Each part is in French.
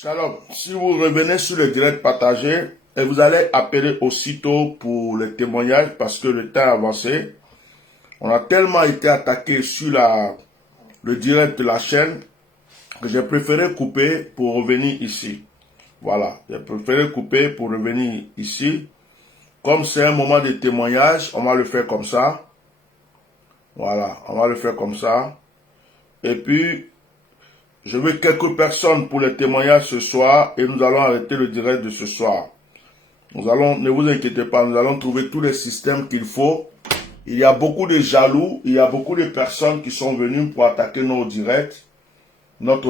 Shalom, si vous revenez sur le direct partagé, et vous allez appeler aussitôt pour les témoignages parce que le temps est avancé. On a tellement été attaqué sur le direct de la chaîne que j'ai préféré couper pour revenir ici. Voilà, j'ai préféré couper pour revenir ici. Comme c'est un moment de témoignage, on va le faire comme ça. Voilà, on va le faire comme ça. Et puis, je veux quelques personnes pour les témoignages ce soir et nous allons arrêter le direct de ce soir. Nous allons, ne vous inquiétez pas, nous allons trouver tous les systèmes qu'il faut. Il y a beaucoup de jaloux, il y a beaucoup de personnes qui sont venues pour attaquer notre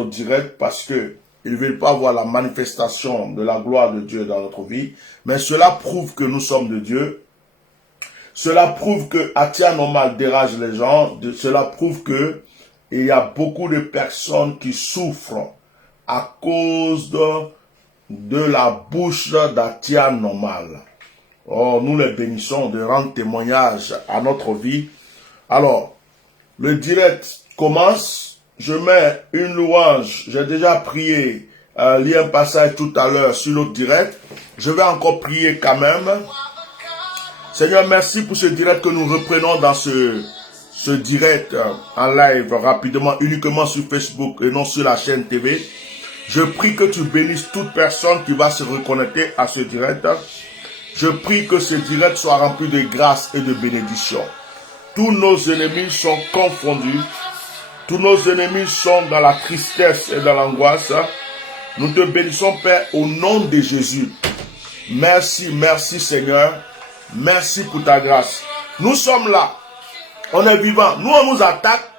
direct parce que ils ne veulent pas voir la manifestation de la gloire de Dieu dans notre vie. Mais cela prouve que nous sommes de Dieu. Cela prouve que Atia Normal dérange les gens. Cela prouve que il y a beaucoup de personnes qui souffrent à cause de la bouche d'Atia Normal. Oh, nous les bénissons de rendre témoignage à notre vie. Alors, le direct commence. Je mets une louange. J'ai déjà prié, lu un passage tout à l'heure sur notre direct. Je vais encore prier quand même. Seigneur, merci pour ce direct que nous reprenons dans ce direct en live rapidement, uniquement sur Facebook et non sur la chaîne TV. Je prie que tu bénisses toute personne qui va se reconnecter à ce direct. Je prie que ce direct soit rempli de grâce et de bénédiction. Tous nos ennemis sont confondus. Tous nos ennemis sont dans la tristesse et dans l'angoisse. Nous te bénissons, Père, au nom de Jésus. Merci, merci Seigneur. Merci pour ta grâce. Nous sommes là. On est vivants. Nous, on nous attaque.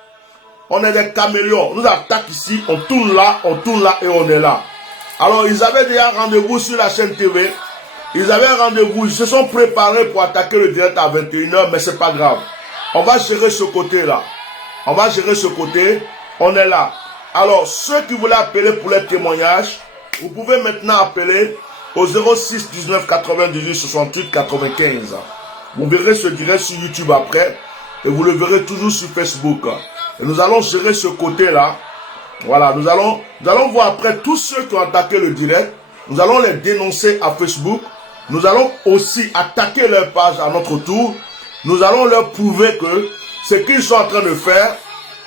On est des caméléons. On nous attaque ici. On tourne là et on est là. Alors, ils avaient déjà rendez-vous sur la chaîne TV. Ils avaient rendez-vous. Ils se sont préparés pour attaquer le direct à 21h, mais c'est pas grave. On va gérer ce côté-là. On va gérer ce côté. On est là. Alors, ceux qui voulaient appeler pour les témoignages, vous pouvez maintenant appeler au 06 19 98 68 95. Vous verrez ce direct sur YouTube après. Et vous le verrez toujours sur Facebook. Et nous allons gérer ce côté-là. Voilà, nous allons voir après tous ceux qui ont attaqué le direct. Nous allons les dénoncer à Facebook. Nous allons aussi attaquer leur page à notre tour. Nous allons leur prouver que ce qu'ils sont en train de faire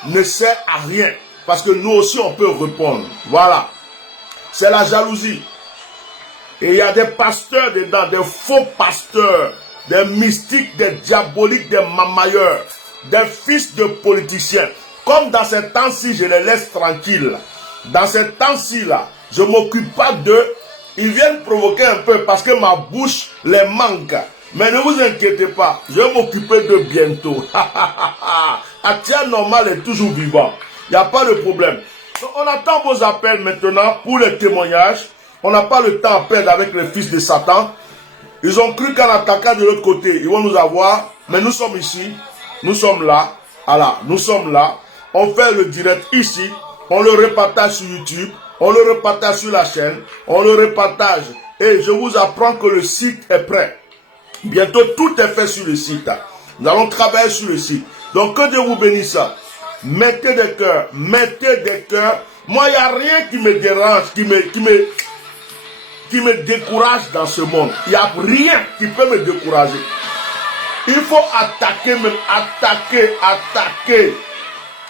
ne sert à rien. Parce que nous aussi, on peut répondre. Voilà. C'est la jalousie. Et il y a des pasteurs dedans, des faux pasteurs, des mystiques, des diaboliques, des mamailleurs, des fils de politiciens. Comme dans ces temps-ci, je les laisse tranquilles. Dans ces temps-ci, là, je ne m'occupe pas d'eux. Ils viennent provoquer un peu parce que ma bouche les manque. Mais ne vous inquiétez pas, je vais m'occuper d'eux bientôt. Atia Normal est toujours vivant. Il n'y a pas de problème. Donc, on attend vos appels maintenant pour les témoignages. On n'a pas le temps à perdre avec les fils de Satan. Ils ont cru qu'en attaquant de l'autre côté, ils vont nous avoir. Mais nous sommes ici. Nous sommes là. Voilà, nous sommes là. On fait le direct ici. On le repartage sur YouTube. On le repartage sur la chaîne. On le repartage. Et je vous apprends que le site est prêt. Bientôt, tout est fait sur le site. Nous allons travailler sur le site. Donc, que Dieu vous bénisse. Mettez des cœurs. Mettez des cœurs. Moi, il n'y a rien qui me dérange, qui me décourage dans ce monde. Il n'y a rien qui peut me décourager. Il faut attaquer, même attaquer.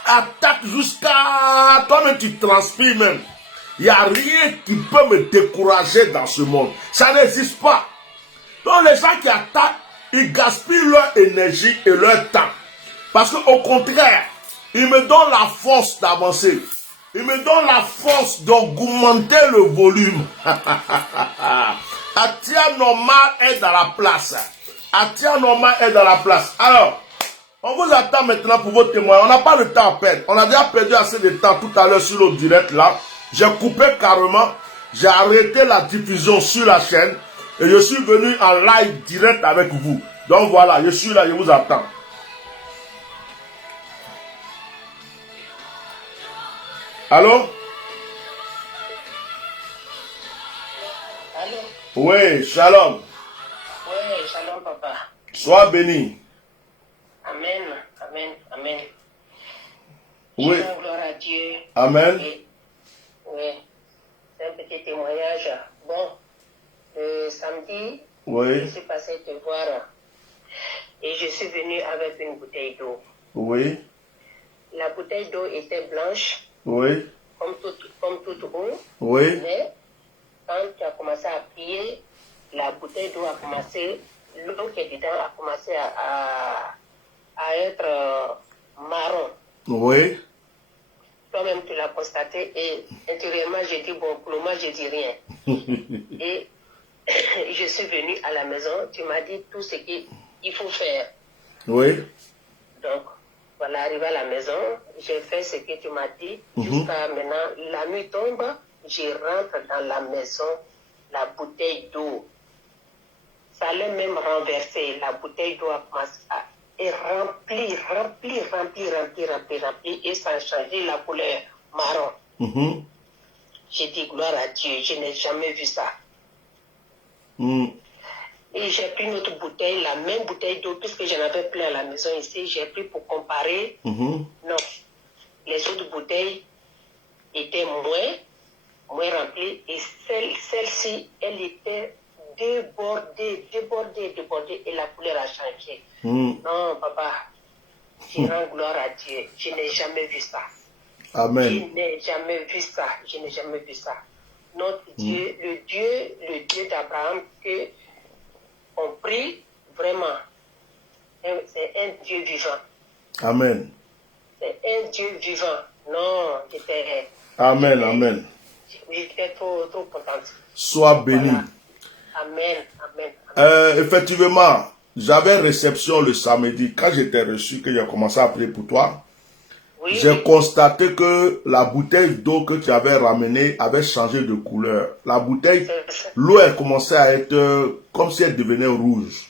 Attaque jusqu'à toi-même, tu transpires même. Il n'y a rien qui peut me décourager dans ce monde. Ça n'existe pas. Donc les gens qui attaquent, ils gaspillent leur énergie et leur temps. Parce qu'au contraire, ils me donnent la force d'avancer. Ils me donnent la force d'augmenter le volume. Atia Normal est dans la place. Atia Normal est dans la place. Alors, on vous attend maintenant pour vos témoins. On n'a pas le temps à perdre. On a déjà perdu assez de temps tout à l'heure sur le direct là. J'ai coupé carrément. J'ai arrêté la diffusion sur la chaîne. Et je suis venu en live direct avec vous. Donc voilà, je suis là, je vous attends. Allô? Allô? Oui, shalom. Oui, shalom papa. Sois béni. Amen, amen, amen. Oui. Je rends gloire à Dieu. Amen. Et, oui, c'est un petit tes témoignages. Bon, le samedi, Oui. je suis passé te voir et je suis venu avec une bouteille d'eau. Oui. La bouteille d'eau était blanche, Oui. comme toute eau, Oui. mais quand tu as commencé à prier, la bouteille d'eau a commencé, l'eau qui est dedans a commencé à être marron. Oui. Toi-même, tu l'as constaté et intérieurement, j'ai dit, bon, pour le moment, je dis rien. Et je suis venue à la maison, tu m'as dit tout ce qu'il faut faire. Oui. Donc, voilà, arrivé à la maison, j'ai fait ce que tu m'as dit. Jusqu'à maintenant, la nuit tombe, je rentre dans la maison, la bouteille d'eau. Ça allait même renverser. La bouteille d'eau a commencé à être remplie, et ça a changé la couleur marron. J'ai dit gloire à Dieu, je n'ai jamais vu ça. Et j'ai pris une autre bouteille, la même bouteille d'eau, puisque j'en avais plein à la maison ici, j'ai pris pour comparer. Non, les autres bouteilles étaient moins remplies, et celle-ci, elle était débordée, et la couleur a changé. Non, papa, je rends gloire à Dieu, je n'ai jamais vu ça. Amen. Je n'ai jamais vu ça. Notre Dieu, le Dieu d'Abraham, que on prie vraiment, c'est un Dieu vivant. Amen. C'est un Dieu vivant. Non, j'étais... Amen, amen. J'étais trop contente. Sois béni. Voilà. Amen. Effectivement, j'avais réception le samedi. Quand j'étais reçu, que j'ai commencé à prier pour toi, Oui, j'ai constaté que la bouteille d'eau que tu avais ramenée avait changé de couleur. La bouteille, l'eau elle commençait à être comme si elle devenait rouge.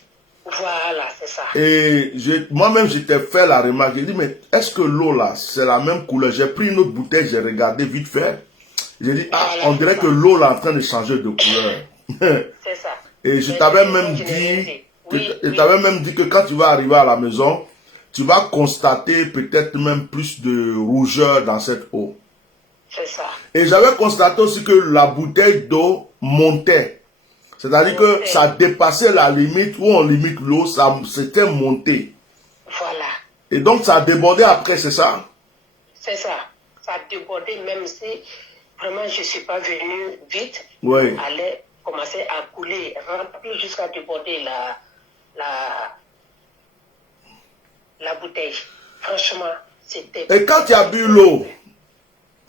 Voilà, c'est ça. Et moi-même, j'étais fait la remarque. J'ai dit, mais est-ce que l'eau là, c'est la même couleur? J'ai pris une autre bouteille, j'ai regardé vite fait. J'ai dit, ah, Voilà, on dirait que l'eau là est en train de changer de couleur. C'est ça. Et je Mais t'avais moi, même je n'ai rien dit, Oui, je t'avais même dit que quand tu vas arriver à la maison, tu vas constater peut-être même plus de rougeur dans cette eau. C'est ça. Et j'avais constaté aussi que la bouteille d'eau montait. C'est-à-dire que ça dépassait la limite où on limite l'eau, ça s'était monté. Voilà. Et donc ça a débordé après, c'est ça? C'est ça. Ça a débordé, même si vraiment je ne suis pas venue vite. Oui. Elle allait commencer à couler, remplir jusqu'à déborder la bouteille. Franchement, c'était... Et quand tu as bu l'eau,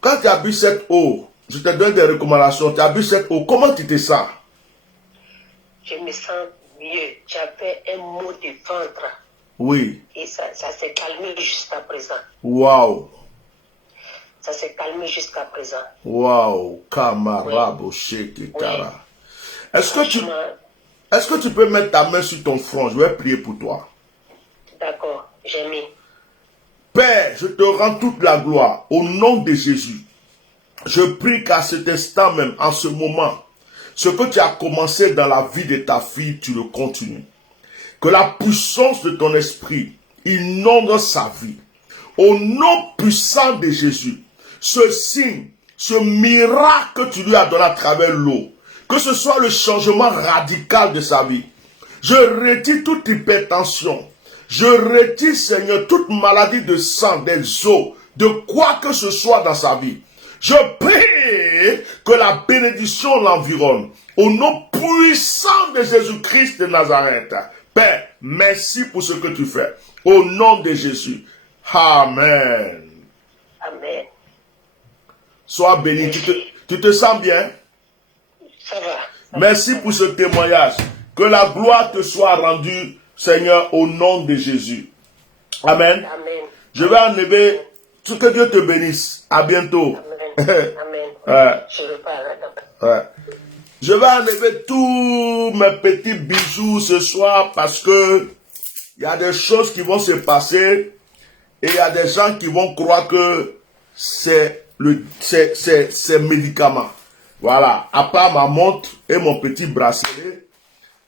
quand tu as bu cette eau, je te donne des recommandations, tu as bu cette eau, comment tu te sens? Je me sens mieux. J'avais un mot de ventre. Oui. Et ça s'est calmé jusqu'à présent. Waouh. Ça s'est calmé jusqu'à présent. Waouh. Kamarabo Shekitara. Est-ce que tu peux mettre ta main sur ton front? Je vais prier pour toi. D'accord, j'ai mis. Père, je te rends toute la gloire au nom de Jésus. Je prie qu'à cet instant même, en ce moment, ce que tu as commencé dans la vie de ta fille, tu le continues. Que la puissance de ton esprit inonde sa vie. Au nom puissant de Jésus, ce signe, ce miracle que tu lui as donné à travers l'eau, que ce soit le changement radical de sa vie. Je retire toute hypertension. Je retire, Seigneur, toute maladie de sang, des os, de quoi que ce soit dans sa vie. Je prie que la bénédiction l'environne. Au nom puissant de Jésus-Christ de Nazareth. Père, merci pour ce que tu fais. Au nom de Jésus. Amen. Amen. Sois béni. Tu te sens bien? Ça va. Merci pour ce témoignage. Que la gloire te soit rendue, Seigneur, au nom de Jésus. Amen. Amen. Je vais enlever, que Dieu te bénisse. À bientôt. Amen. Amen. Ouais. Je repars. Ouais. Je vais enlever tous mes petits bijoux ce soir parce que il y a des choses qui vont se passer et il y a des gens qui vont croire que c'est médicament. Voilà. À part ma montre et mon petit bracelet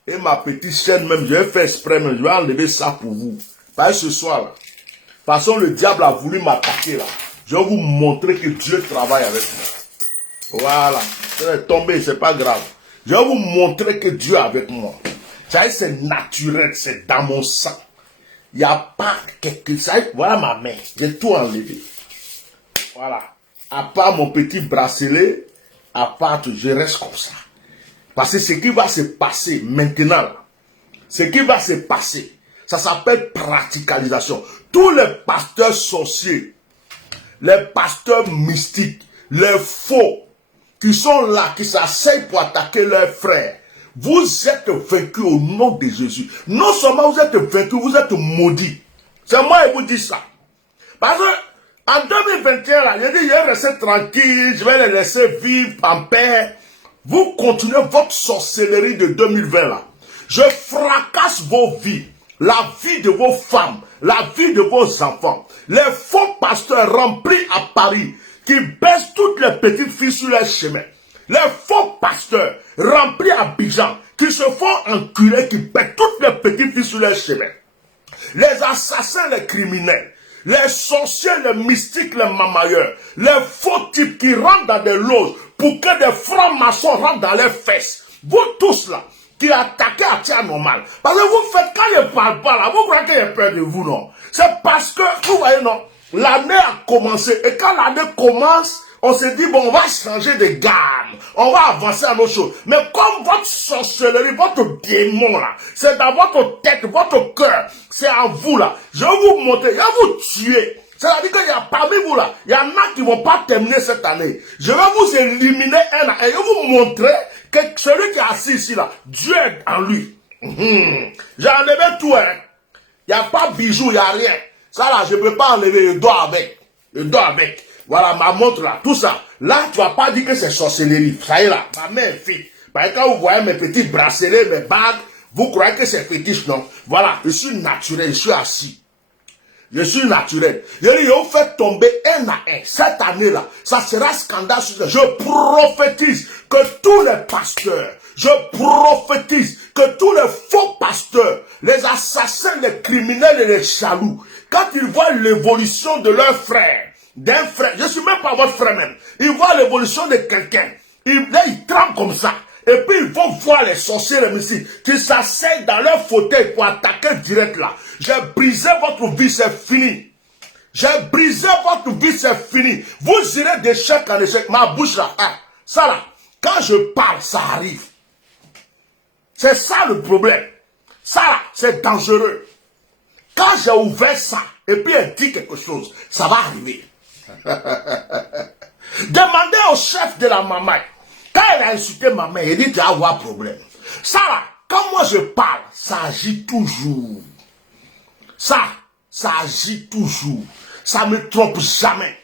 et ma petite chaîne même, je vais faire exprès, mais je vais enlever ça pour vous. Parce que ce soir là, de toute façon le diable a voulu m'attaquer là. Je vais vous montrer que Dieu travaille avec moi. Voilà. C'est tombé, c'est pas grave. Je vais vous montrer que Dieu est avec moi. C'est naturel, c'est dans mon sang. Il n'y a pas quelque chose. Voilà ma main. J'ai tout enlevé. Voilà. À part mon petit bracelet, à part tout, je reste comme ça. Parce que ce qui va se passer maintenant, là, ce qui va se passer, ça s'appelle praticalisation. Tous les pasteurs sorciers, les pasteurs mystiques, les faux, qui sont là, qui s'asseyent pour attaquer leurs frères, vous êtes vaincus au nom de Jésus. Non seulement vous êtes vaincus, vous êtes maudits. C'est moi qui vous dis ça. Parce que en 2021, là, j'ai dit, je vais rester tranquille, je vais les laisser vivre en paix. Vous continuez votre sorcellerie de 2020 là. Je fracasse vos vies, la vie de vos femmes, la vie de vos enfants. Les faux pasteurs remplis à Paris, qui baissent toutes les petites filles sur leur chemin. Les faux pasteurs remplis à Abidjan, qui se font enculer, qui baissent toutes les petites filles sur leur chemin. Les assassins, les criminels, les sorciers, les mystiques, les mamailleurs, les faux types qui rentrent dans des loges pour que des francs-maçons rentrent dans les fesses. Vous tous là, qui attaquez à tir normal. Parce que vous faites, quand je ne parle pas là, vous croyez qu'il y a peur de vous, non? C'est parce que, vous voyez, non, l'année a commencé. Et quand l'année commence, on se dit, bon, on va changer de gamme. On va avancer à nos choses. Mais comme votre sorcellerie, votre démon là, c'est dans votre tête, votre cœur, c'est en vous là. Je vais vous montrer, je vais vous tuer. C'est-à-dire qu'il y a parmi vous là, il y en a qui ne vont pas terminer cette année. Je vais vous éliminer un à un. Je vais vous montrer que celui qui est assis ici là, Dieu est en lui. J'ai enlevé tout, hein. Il n'y a pas de bijoux, il n'y a rien. Ça là, je ne peux pas enlever, je dois avec. Je dois avec. Voilà ma montre là, tout ça. Là, tu ne vas pas dire que c'est sorcellerie. Ça y est là, ma main est fit. Parce que quand vous voyez mes petits bracelets, mes bagues, vous croyez que c'est fétiche, non? Voilà, je suis naturel, je suis assis. Je suis naturel. Je dis, on fait tomber un à un. Cette année-là, ça sera scandale. Je prophétise que tous les pasteurs, je prophétise que tous les faux pasteurs, les assassins, les criminels et les jaloux, quand ils voient l'évolution de leur frère, d'un frère, je ne suis même pas votre frère même, ils voient l'évolution de quelqu'un, là ils tremblent comme ça. Et puis ils vont voir les sorciers, les mystiques, qui s'asseyent dans leur fauteuil pour attaquer direct là. J'ai brisé votre vie, c'est fini. J'ai brisé votre vie, c'est fini. Vous irez d'échec en échec. Ma bouche là, hein, ça là, quand je parle, ça arrive. C'est ça le problème. Ça là, c'est dangereux. Quand j'ai ouvert ça, et puis elle dit quelque chose, ça va arriver. Demandez au chef de la maman. Quand elle a insulté ma mère, il dit tu vas avoir problème. Ça là, quand moi je parle, ça agit toujours. Ça agit toujours. Ça ne me trompe jamais.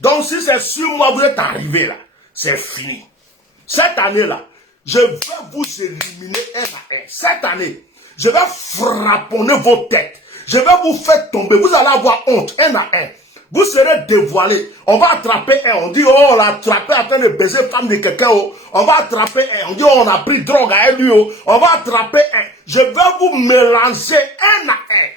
Donc si c'est sur moi vous êtes arrivé là, c'est fini. Cette année-là, je vais vous éliminer un à un. Cette année, je vais frapponner vos têtes. Je vais vous faire tomber. Vous allez avoir honte un à un. Vous serez dévoilés. On va attraper un. On dit, oh, on l'a attrapé en train de baiser femme de quelqu'un. Oh. On va attraper un. On dit, oh, on a pris drogue à lui. Oh. On va attraper un. Je vais vous mélanger un à un.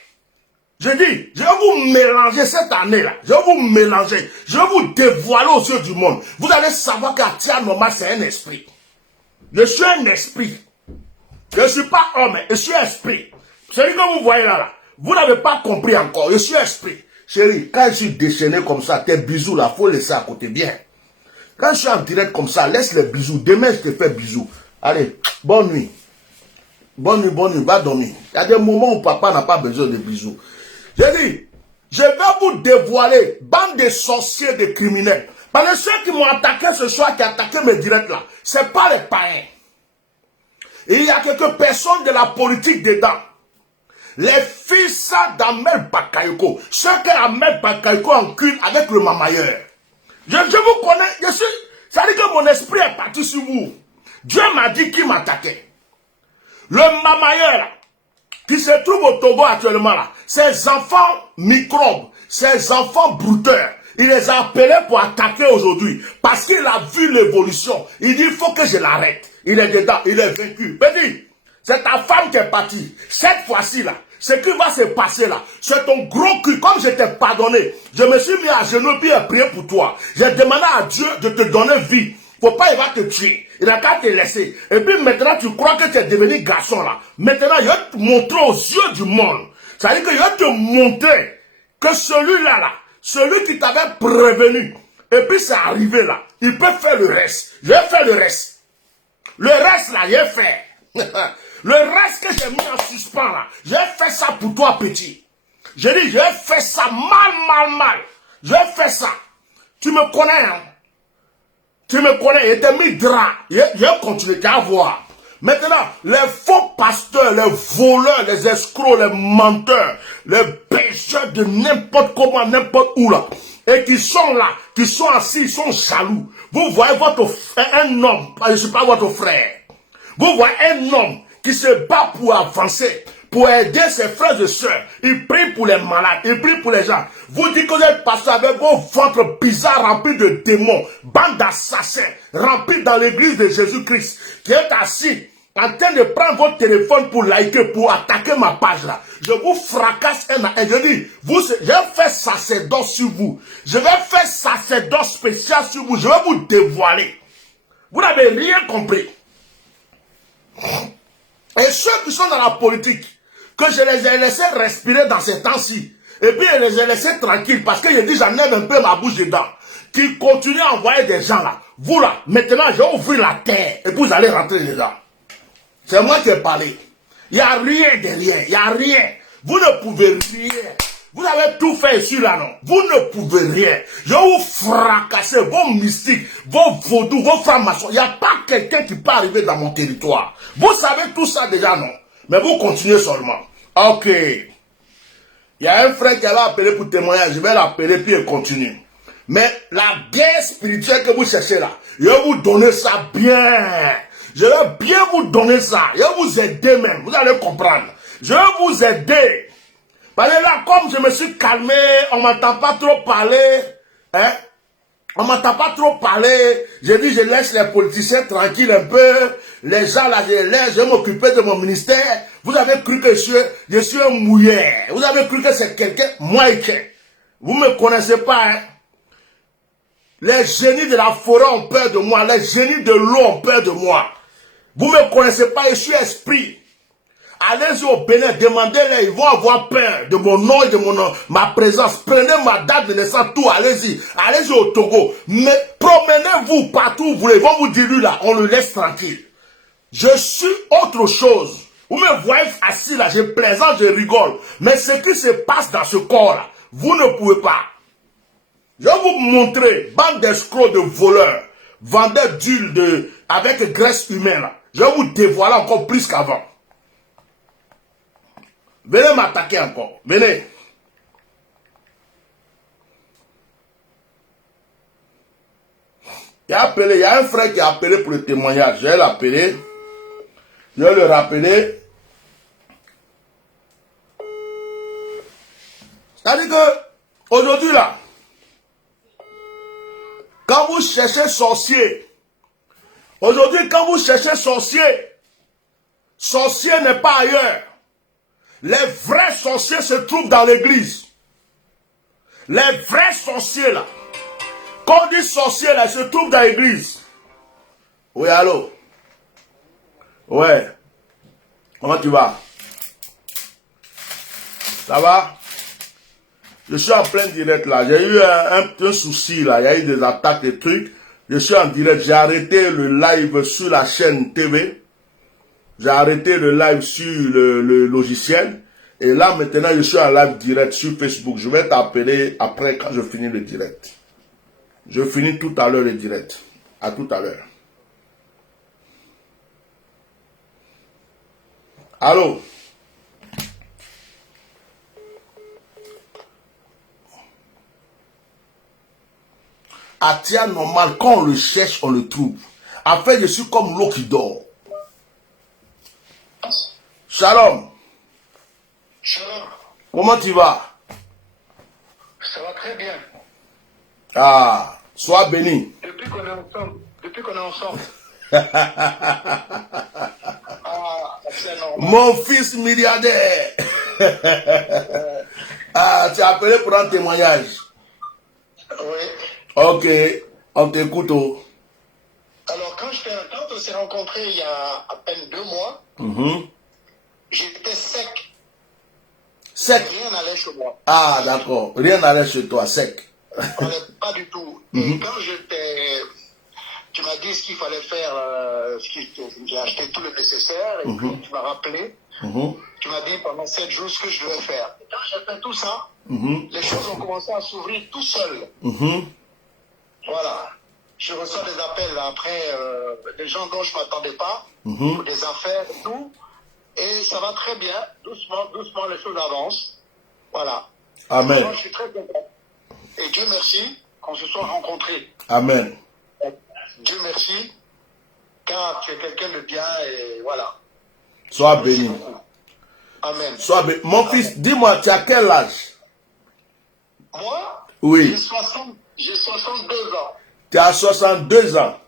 Je dis, je vais vous mélanger cette année-là. Je vais vous mélanger. Je vais vous dévoiler aux yeux du monde. Vous allez savoir qu'Atia Normal, c'est un esprit. Je suis un esprit. Je ne suis pas homme, je suis esprit. Celui que vous voyez là, vous n'avez pas compris encore. Je suis esprit. Chérie, quand je suis déchaîné comme ça, tes bisous là, faut laisser à côté bien. Quand je suis en direct comme ça, laisse les bisous. Demain, je te fais bisous. Allez, bonne nuit. Bonne nuit, va dormir. Il y a des moments où papa n'a pas besoin de bisous. J'ai dit, je vais vous dévoiler, bande de sorciers, de criminels. Parce que ceux qui m'ont attaqué ce soir, qui ont attaqué mes directs là, ce n'est pas les païens. Et il y a quelques personnes de la politique dedans. Les fils d'Ahmed Bakayoko. Ceux que Ahmed Bakayoko encule avec le mamailleur. Je vous connais. Ça dit que mon esprit est parti sur vous. Dieu m'a dit qui m'attaquait. Le mamailleur là, qui se trouve au Togo actuellement là. Ces enfants microbes. Ces enfants brouteurs. Il les a appelés pour attaquer aujourd'hui. Parce qu'il a vu l'évolution. Il dit, il faut que je l'arrête. Il est dedans, il est vaincu. Petit, c'est ta femme qui est partie. Cette fois-ci là, ce qui va se passer là, c'est ton gros cul. Comme je t'ai pardonné, je me suis mis à genoux et prié pour toi. J'ai demandé à Dieu de te donner vie. Faut pas, il va te tuer. Il n'a qu'à te laisser. Et puis maintenant, tu crois que tu es devenu garçon là. Maintenant, il va te montrer aux yeux du monde. Ça veut dire qu'il va te montrer que celui-là, là, celui qui t'avait prévenu, et puis c'est arrivé là, il peut faire le reste. Je vais faire le reste. Le reste là, j'ai fait. Le reste que j'ai mis en suspens là, j'ai fait ça pour toi petit. J'ai dit, j'ai fait ça mal. J'ai fait ça. Tu me connais, hein? Tu me connais, il t'a mis drap. J'ai continué à voir. Maintenant, les faux pasteurs, les voleurs, les escrocs, les menteurs, les pécheurs de n'importe comment, n'importe où là, et qui sont là, qui sont assis, ils sont jaloux. Vous voyez un homme, je ne suis pas votre frère. Vous voyez un homme qui se bat pour avancer, pour aider ses frères et sœurs. Il prie pour les malades, il prie pour les gens. Vous dites que vous êtes passé avec vos ventres bizarres remplis de démons, bande d'assassins, remplis dans l'église de Jésus-Christ, qui est assis en train de prendre votre téléphone pour liker, pour attaquer ma page là. Je vous fracasse et je dis, je vais faire sacerdoce sur vous. Je vais faire sacerdoce spécial sur vous. Je vais vous dévoiler. Vous n'avez rien compris. Et ceux qui sont dans la politique, que je les ai laissés respirer dans ces temps-ci, et puis je les ai laissés tranquilles, parce que je dis, j'en ai un peu ma bouche dedans, qui continuent à envoyer des gens là. Vous là, maintenant, je vais ouvrir la terre, et puis vous allez rentrer dedans. C'est moi qui ai parlé. Il n'y a rien derrière, il n'y a rien. Vous ne pouvez rien. Vous avez tout fait ici là, non? Vous ne pouvez rien. Je vais vous fracasser, vos mystiques, vos vaudous, vos francs-maçons. Il n'y a pas quelqu'un qui peut arriver dans mon territoire. Vous savez tout ça déjà, non? Mais vous continuez seulement. Ok. Il y a un frère qui avait appelé pour témoigner. Je vais l'appeler puis il continue. Mais la guerre spirituelle que vous cherchez là, je vais vous donner ça bien. Je vais bien vous donner ça. Je vais vous aider même. Vous allez comprendre. Je vais vous aider. Parce que là, comme je me suis calmé, on ne m'entend pas trop parler. Hein? On ne m'entend pas trop parler. J'ai dit, je laisse les politiciens tranquilles un peu. Les gens là, je les laisse. Je vais m'occuper de mon ministère. Vous avez cru que je suis un mouillère. Vous avez cru que c'est quelqu'un, moi. Vous ne me connaissez pas. Hein? Les génies de la forêt ont peur de moi. Les génies de l'eau ont peur de moi. Vous ne me connaissez pas, je suis esprit. Allez-y au Bénin, demandez-les, ils vont avoir peur de mon nom et de ma présence. Prenez ma date de naissance, tout, allez-y. Allez-y au Togo. Mais promenez-vous partout où vous voulez. Ils vont vous dire, lui là, on le laisse tranquille. Je suis autre chose. Vous me voyez assis là, je plaisante, je rigole. Mais ce qui se passe dans ce corps-là, vous ne pouvez pas. Je vais vous montrer, bande d'escrocs, de voleurs, vendeurs d'huile avec graisse humaine là. Je vais vous dévoiler encore plus qu'avant. Venez m'attaquer encore. Venez. Il y a un frère qui a appelé pour le témoignage. Je vais l'appeler. Je vais le rappeler. C'est-à-dire que, aujourd'hui là, quand vous cherchez sorcier, aujourd'hui quand vous cherchez sorcier, sorcier n'est pas ailleurs. Les vrais sorciers se trouvent dans l'église. Les vrais sorciers là. Quand on dit sorcier là, ils se trouvent dans l'église. Oui, allô? Ouais. Comment tu vas? Ça va? Je suis en plein direct là. J'ai eu un souci là. Il y a eu des attaques, des trucs. Je suis en direct. J'ai arrêté le live sur la chaîne TV. J'ai arrêté le live sur le logiciel. Et là, maintenant, je suis en live direct sur Facebook. Je vais t'appeler après quand je finis le direct. Je finis tout à l'heure le direct. À tout à l'heure. Allô? Atia normal, quand on le cherche, on le trouve. En fait, je suis comme l'eau qui dort. Shalom. Shalom. Comment tu vas? Ça va très bien. Ah, sois béni. Depuis qu'on est ensemble. C'est normal. Mon fils milliardaire. Ah, tu as appelé pour un témoignage. Oui. Ok, on t'écoute. Alors, quand on s'est rencontrés il y a à peine 2 mois, j'étais sec. Sec. Rien n'allait chez moi. Ah, d'accord. Rien n'allait chez toi, sec. Pas du tout. Et quand tu m'as dit ce qu'il fallait faire, j'ai acheté tout le nécessaire, et puis tu m'as rappelé, tu m'as dit pendant 7 jours ce que je devais faire. Et quand j'ai fait tout ça, les choses ont commencé à s'ouvrir tout seul. Voilà. Je reçois des appels après, des gens dont je ne m'attendais pas, pour des affaires et tout. Et ça va très bien. Doucement, doucement, les choses avancent. Voilà. Amen. Moi, je suis très content. Et Dieu merci qu'on se soit rencontrés. Amen. Dieu merci, car tu es quelqu'un de bien et voilà. Sois Merci béni. beaucoup. Amen. Sois béni. Mon fils, dis-moi, tu as quel âge? Moi, Oui. j'ai 62 ans. Tu as 62 ans.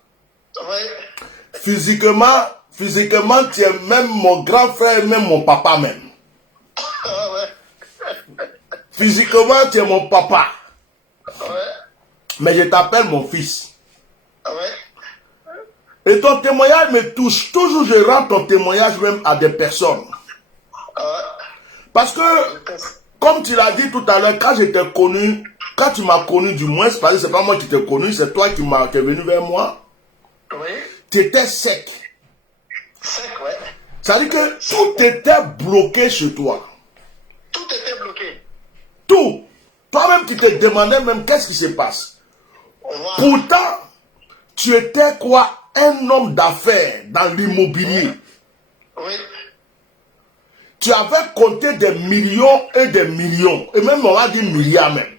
Oui. Physiquement, tu es même mon grand frère, même mon papa même. Ah ouais. Physiquement, tu es mon papa. Ouais. Mais je t'appelle mon fils. Ouais. Et ton témoignage me touche. Toujours, je rends ton témoignage même à des personnes. Parce que, comme tu l'as dit tout à l'heure, quand je t'ai connu, quand tu m'as connu du moins, parce que c'est pas moi qui t'ai connu, c'est toi qui es venu vers moi. Oui. Tu étais sec. Sec, ouais. Ça veut dire que tout était bloqué chez toi. Tout était bloqué. Tout. Toi-même, tu te demandais même qu'est-ce qui se passe. Voilà. Pourtant, tu étais quoi? Un homme d'affaires dans l'immobilier. Oui. Tu avais compté des millions et des millions. Et même on va dire milliards même.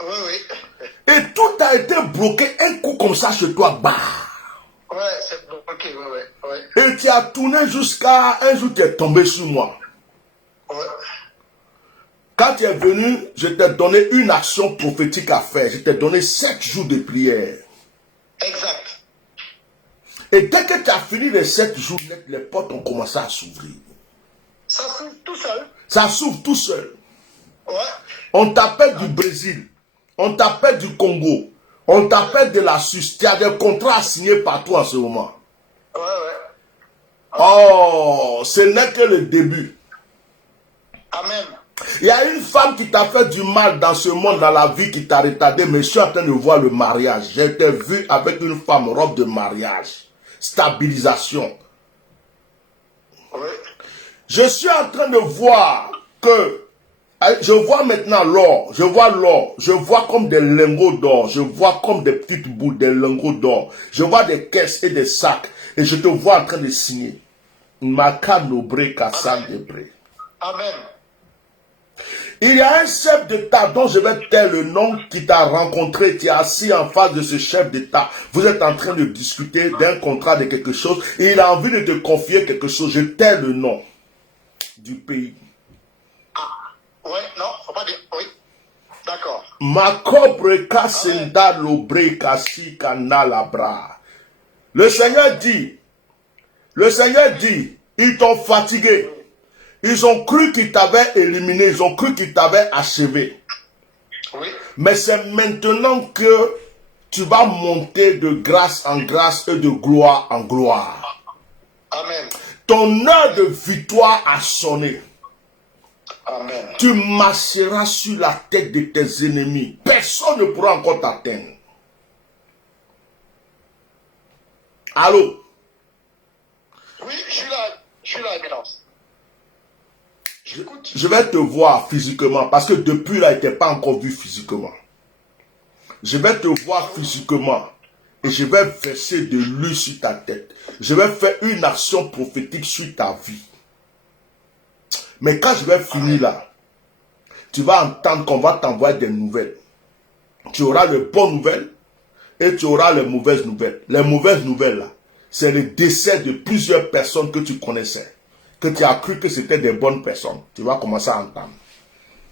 Oui, oui. Et tout a été bloqué un coup comme ça chez toi. Bah. Ouais, c'est bloqué, oui, oui. Oui. Et tu as tourné jusqu'à un jour tu es tombé sur moi. Ouais. Quand tu es venu, je t'ai donné une action prophétique à faire. Je t'ai donné 7 jours de prière. Exact. Et dès que tu as fini les 7 jours, les portes ont commencé à s'ouvrir. Ça s'ouvre tout seul. Ça s'ouvre tout seul. Ouais. On t'appelle du Brésil. On t'appelle du Congo. On t'appelle de la Suisse. Tu as des contrats à signer partout en ce moment. Ouais, ouais. Oh, ce n'est que le début. Amen. Il y a une femme qui t'a fait du mal dans ce monde, dans la vie, qui t'a retardé, mais je suis en train de voir le mariage. J'ai été vu avec une femme, robe de mariage. Stabilisation. Oui. Je suis en train de voir que, je vois maintenant l'or, je vois comme des lingots d'or, je vois comme des petites boules, des lingots d'or, je vois des caisses et des sacs, et je te vois en train de signer. Makanobre Kassan Debre. Amen. Il y a un chef d'État dont je vais taire le nom qui t'a rencontré, qui est assis en face de ce chef d'État. Vous êtes en train de discuter d'un contrat, de quelque chose, et il a envie de te confier quelque chose. Je taire le nom du pays. Ah, ouais, non, faut pas dire. Oui. D'accord. Makobre Kasenda Lobre Kasi Kanalabra. Le Seigneur dit, ils t'ont fatigué. Ils ont cru qu'ils t'avaient éliminé, ils ont cru qu'ils t'avaient achevé. Oui. Mais c'est maintenant que tu vas monter de grâce en grâce et de gloire en gloire. Amen. Ton heure de victoire a sonné. Amen. Tu marcheras sur la tête de tes ennemis. Personne ne pourra encore t'atteindre. Allô? Oui, je suis là, Éminence. Je vais te voir physiquement parce que depuis là, il n'était pas encore vu physiquement. Je vais te voir physiquement et je vais verser de l'huile sur ta tête. Je vais faire une action prophétique sur ta vie. Mais quand je vais finir là, tu vas entendre qu'on va t'envoyer des nouvelles. Tu auras les bonnes nouvelles et tu auras les mauvaises nouvelles. Les mauvaises nouvelles là, c'est le décès de plusieurs personnes que tu connaissais. Que tu as cru que c'était des bonnes personnes. Tu vas commencer à entendre.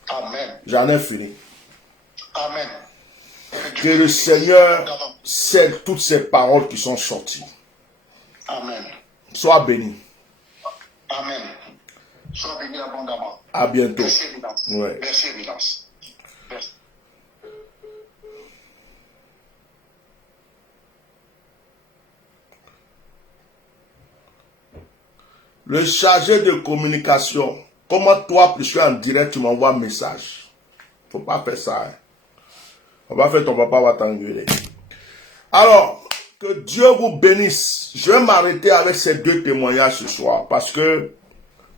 Amen. J'en ai fini. Amen. Que le Seigneur scelle toutes ces paroles qui sont sorties. Amen. Sois béni. Amen. Sois béni abondamment. À bientôt. Merci, Éminence. Ouais. Merci, Éminence. Merci. Le chargé de communication. Comment toi, je suis en direct, tu m'envoies un message. Faut pas faire ça. Hein. On va faire ton papa va t'engueuler. Alors, que Dieu vous bénisse. Je vais m'arrêter avec ces deux témoignages ce soir. Parce que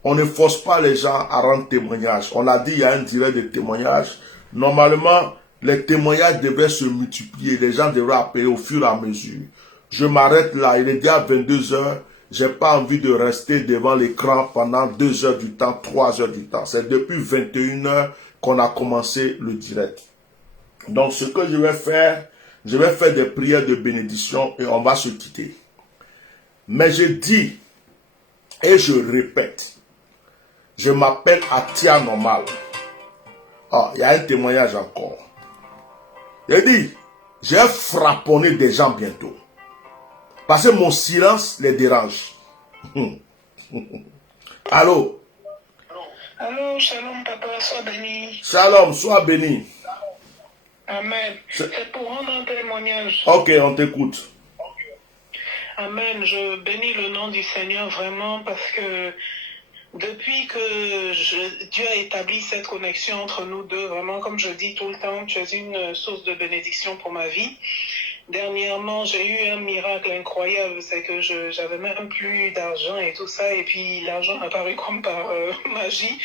on ne force pas les gens à rendre témoignage. On l'a dit, il y a un direct de témoignage. Normalement, les témoignages devraient se multiplier. Les gens devraient appeler au fur et à mesure. Je m'arrête là. Il est déjà 22 heures. J'ai pas envie de rester devant l'écran pendant 2 heures du temps, 3 heures du temps. C'est depuis 21 heures qu'on a commencé le direct. Donc, ce que je vais faire des prières de bénédiction et on va se quitter. Mais je dis et je répète, je m'appelle Atia Normal. Ah, il y a un témoignage encore. Je dis, j'ai frapponné des gens bientôt. Parce que mon silence les dérange. Allô? Allô, shalom papa, sois béni. Shalom, sois béni. Amen. C'est pour rendre un témoignage. Ok, on t'écoute. Amen. Je bénis le nom du Seigneur vraiment parce que depuis que Dieu a établi cette connexion entre nous deux, vraiment comme je dis tout le temps, tu es une source de bénédiction pour ma vie. Dernièrement, j'ai eu un miracle incroyable, c'est que j'avais même plus d'argent et tout ça, et puis l'argent est apparu comme par magie,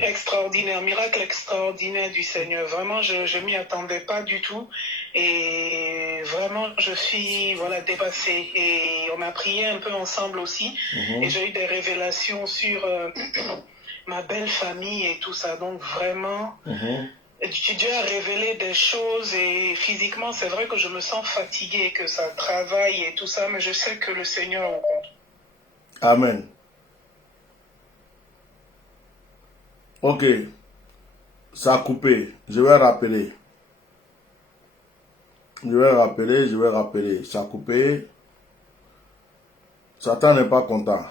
extraordinaire, miracle extraordinaire du Seigneur. Vraiment, je m'y attendais pas du tout, et vraiment, je suis dépassée. Et on a prié un peu ensemble aussi, et j'ai eu des révélations sur ma belle famille et tout ça. Donc vraiment. Dieu a révélé des choses et physiquement, c'est vrai que je me sens fatiguée, que ça travaille et tout ça, mais je sais que le Seigneur est au compte. Amen. Ok. Ça a coupé. Je vais rappeler. Je vais rappeler. Ça a coupé. Satan n'est pas content.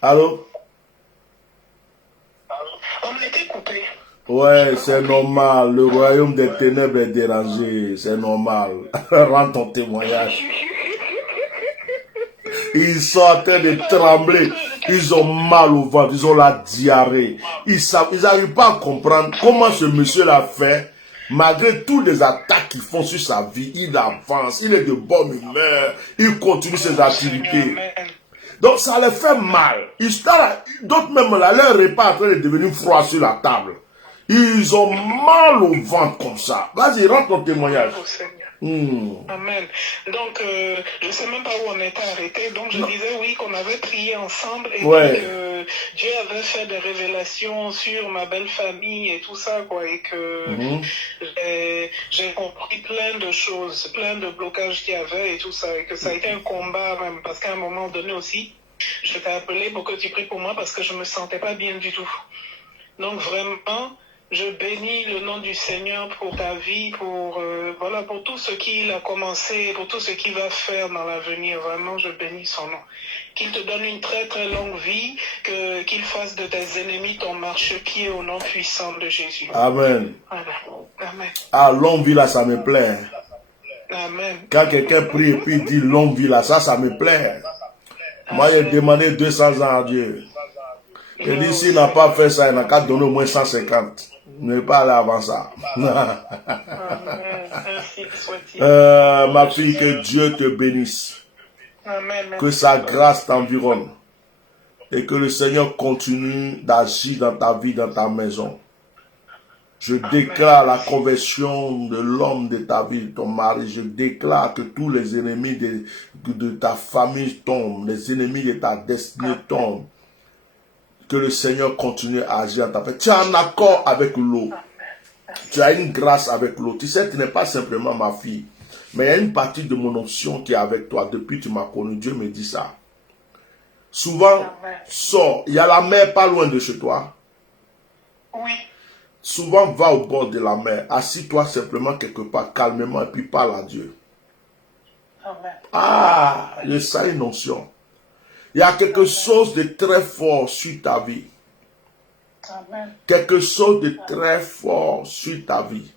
Allô? On était coupé. Ouais, c'est normal. Le royaume des ténèbres est dérangé. C'est normal. Rends ton témoignage. Ils sont en train de trembler. Ils ont mal au ventre. Ils ont la diarrhée. Ils n'arrivent pas à comprendre comment ce monsieur-là fait. Malgré toutes les attaques qu'ils font sur sa vie, il avance. Il est de bonne humeur. Il continue ses activités. Donc ça les fait mal. D'autres même là, leur repas est en train de devenir froid sur la table. Ils ont mal au ventre comme ça. Vas-y, rentre ton témoignage. Amen. Donc, je ne sais même pas où on était arrêté. Donc, je disais oui qu'on avait prié ensemble et que Dieu avait fait des révélations sur ma belle famille et tout ça, quoi. Et que j'ai compris plein de choses, plein de blocages qu'il y avait et tout ça. Et que ça a été un combat même. Parce qu'à un moment donné aussi, je t'ai appelé pour que tu pries pour moi parce que je ne me sentais pas bien du tout. Donc, vraiment. Je bénis le nom du Seigneur pour ta vie, pour tout ce qu'il a commencé, pour tout ce qu'il va faire dans l'avenir. Vraiment, je bénis son nom. Qu'il te donne une très très longue vie, qu'il fasse de tes ennemis ton marchepied au nom puissant de Jésus. Amen. Amen. Ah, longue vie là, ça me plaît. Amen. Quand quelqu'un prie et puis dit longue vie là, ça me plaît. Moi, j'ai demandé 200 ans à Dieu. Il dit, s'il n'a pas fait ça, il n'a qu'à donner au moins 150. Ne pas aller avant ça. Ma fille, que Dieu te bénisse. Amen. Que sa grâce t'environne. Et que le Seigneur continue d'agir dans ta vie, dans ta maison. Je déclare la conversion de l'homme de ta vie, de ton mari. Je déclare que tous les ennemis de ta famille tombent. Les ennemis de ta destinée tombent. Que le Seigneur continue à agir dans ta vie. Tu es en accord avec l'eau. Tu as une grâce avec l'eau. Tu sais, tu n'es pas simplement ma fille. Mais il y a une partie de mon onction qui est avec toi. Depuis que tu m'as connu, Dieu me dit ça. Souvent, sors. Il y a la mer pas loin de chez toi. Oui. Souvent, va au bord de la mer. Assis-toi simplement quelque part, calmement, et puis parle à Dieu. Amen. Ah, je sens une onction. Il y a quelque chose de très fort sur ta vie. Amen. Quelque chose de très fort sur ta vie.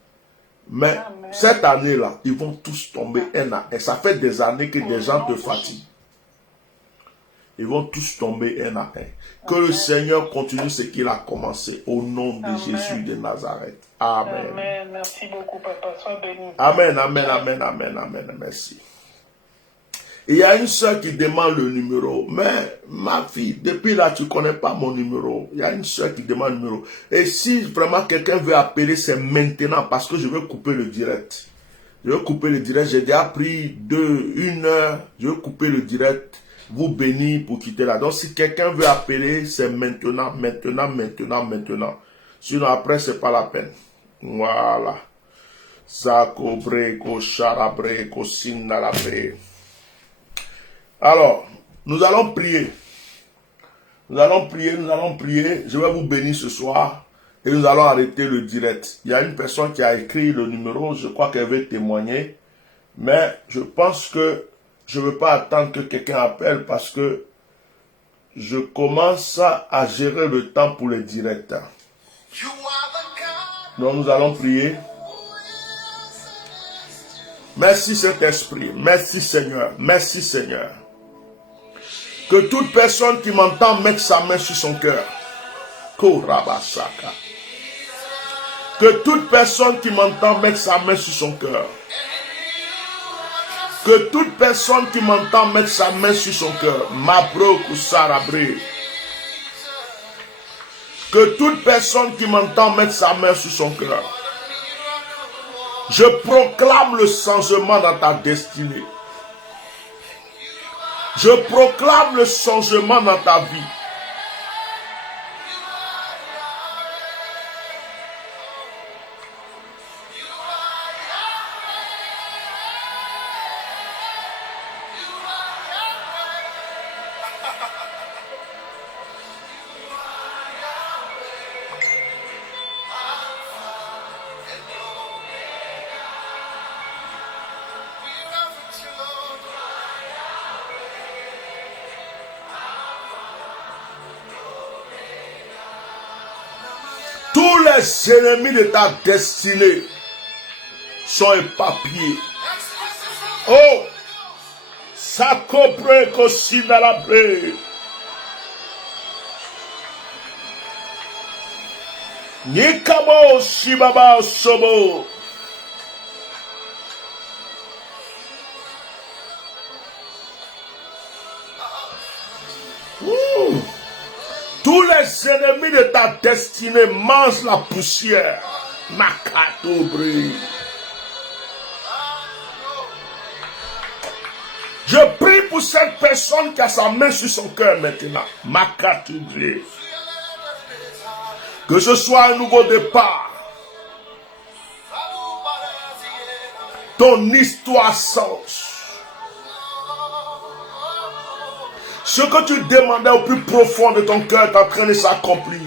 Mais cette année-là, ils vont tous tomber un à un. Ça fait des années que des gens te fatiguent. Ils vont tous tomber un à un. Que le Seigneur continue ce qu'il a commencé. Au nom de Jésus de Nazareth. Amen. Amen. Merci beaucoup, papa. Sois béni. Amen, amen, amen, amen, amen. Merci. Il y a une soeur qui demande le numéro. Mais ma fille, depuis là, tu ne connais pas mon numéro. Il y a une soeur qui demande le numéro. Et si vraiment quelqu'un veut appeler, c'est maintenant parce que je vais couper le direct. Je vais couper le direct. J'ai déjà pris 1 heure. Je vais couper le direct. Vous bénir pour quitter là. Donc si quelqu'un veut appeler, c'est maintenant, maintenant, maintenant, maintenant. Sinon après, c'est pas la peine. Voilà. Zakobreko, Sharabreko, Sindalabre. Alors, nous allons prier. Nous allons prier, nous allons prier. Je vais vous bénir ce soir. Et nous allons arrêter le direct. Il y a une personne qui a écrit le numéro. Je crois qu'elle veut témoigner. Mais je pense que je ne veux pas attendre que quelqu'un appelle parce que je commence à gérer le temps pour les directs. Donc nous allons prier. Merci Saint-Esprit. Merci Seigneur. Merci Seigneur. Que toute personne qui m'entend mette sa main sur son cœur. Korabasaka. Que toute personne qui m'entend mette sa main sur son cœur. Que toute personne qui m'entend mette sa main sur son cœur. Mabro Kusarabre. Que toute personne qui m'entend mette sa main sur son cœur. Je proclame le changement dans ta destinée. Je proclame le changement dans ta vie. Tous les ennemis de ta destinée sont éparpillés. Oh, ça comprend qu'aussi dans la paix. Nikamo Shibaba Sobo. Tous les ennemis de ta destinée mangent la poussière. Makatobre. Je prie pour cette personne qui a sa main sur son cœur maintenant. Makatobre. Que ce soit un nouveau départ. Ton histoire change. Ce que tu demandais au plus profond de ton cœur est en train de s'accomplir.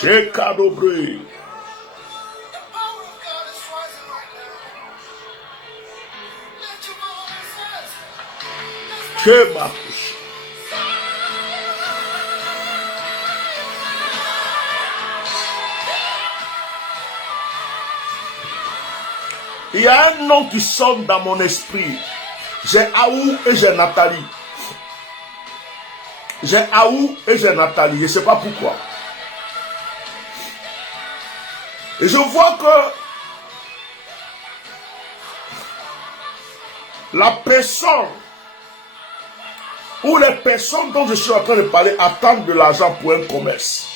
C'est cadeau brûlé. C'est ma couche. Il y a un nom qui sonne dans mon esprit. J'ai Aou et j'ai Nathalie. J'ai Aou et j'ai Nathalie. Je ne sais pas pourquoi. Et je vois que la personne ou les personnes dont je suis en train de parler attendent de l'argent pour un commerce.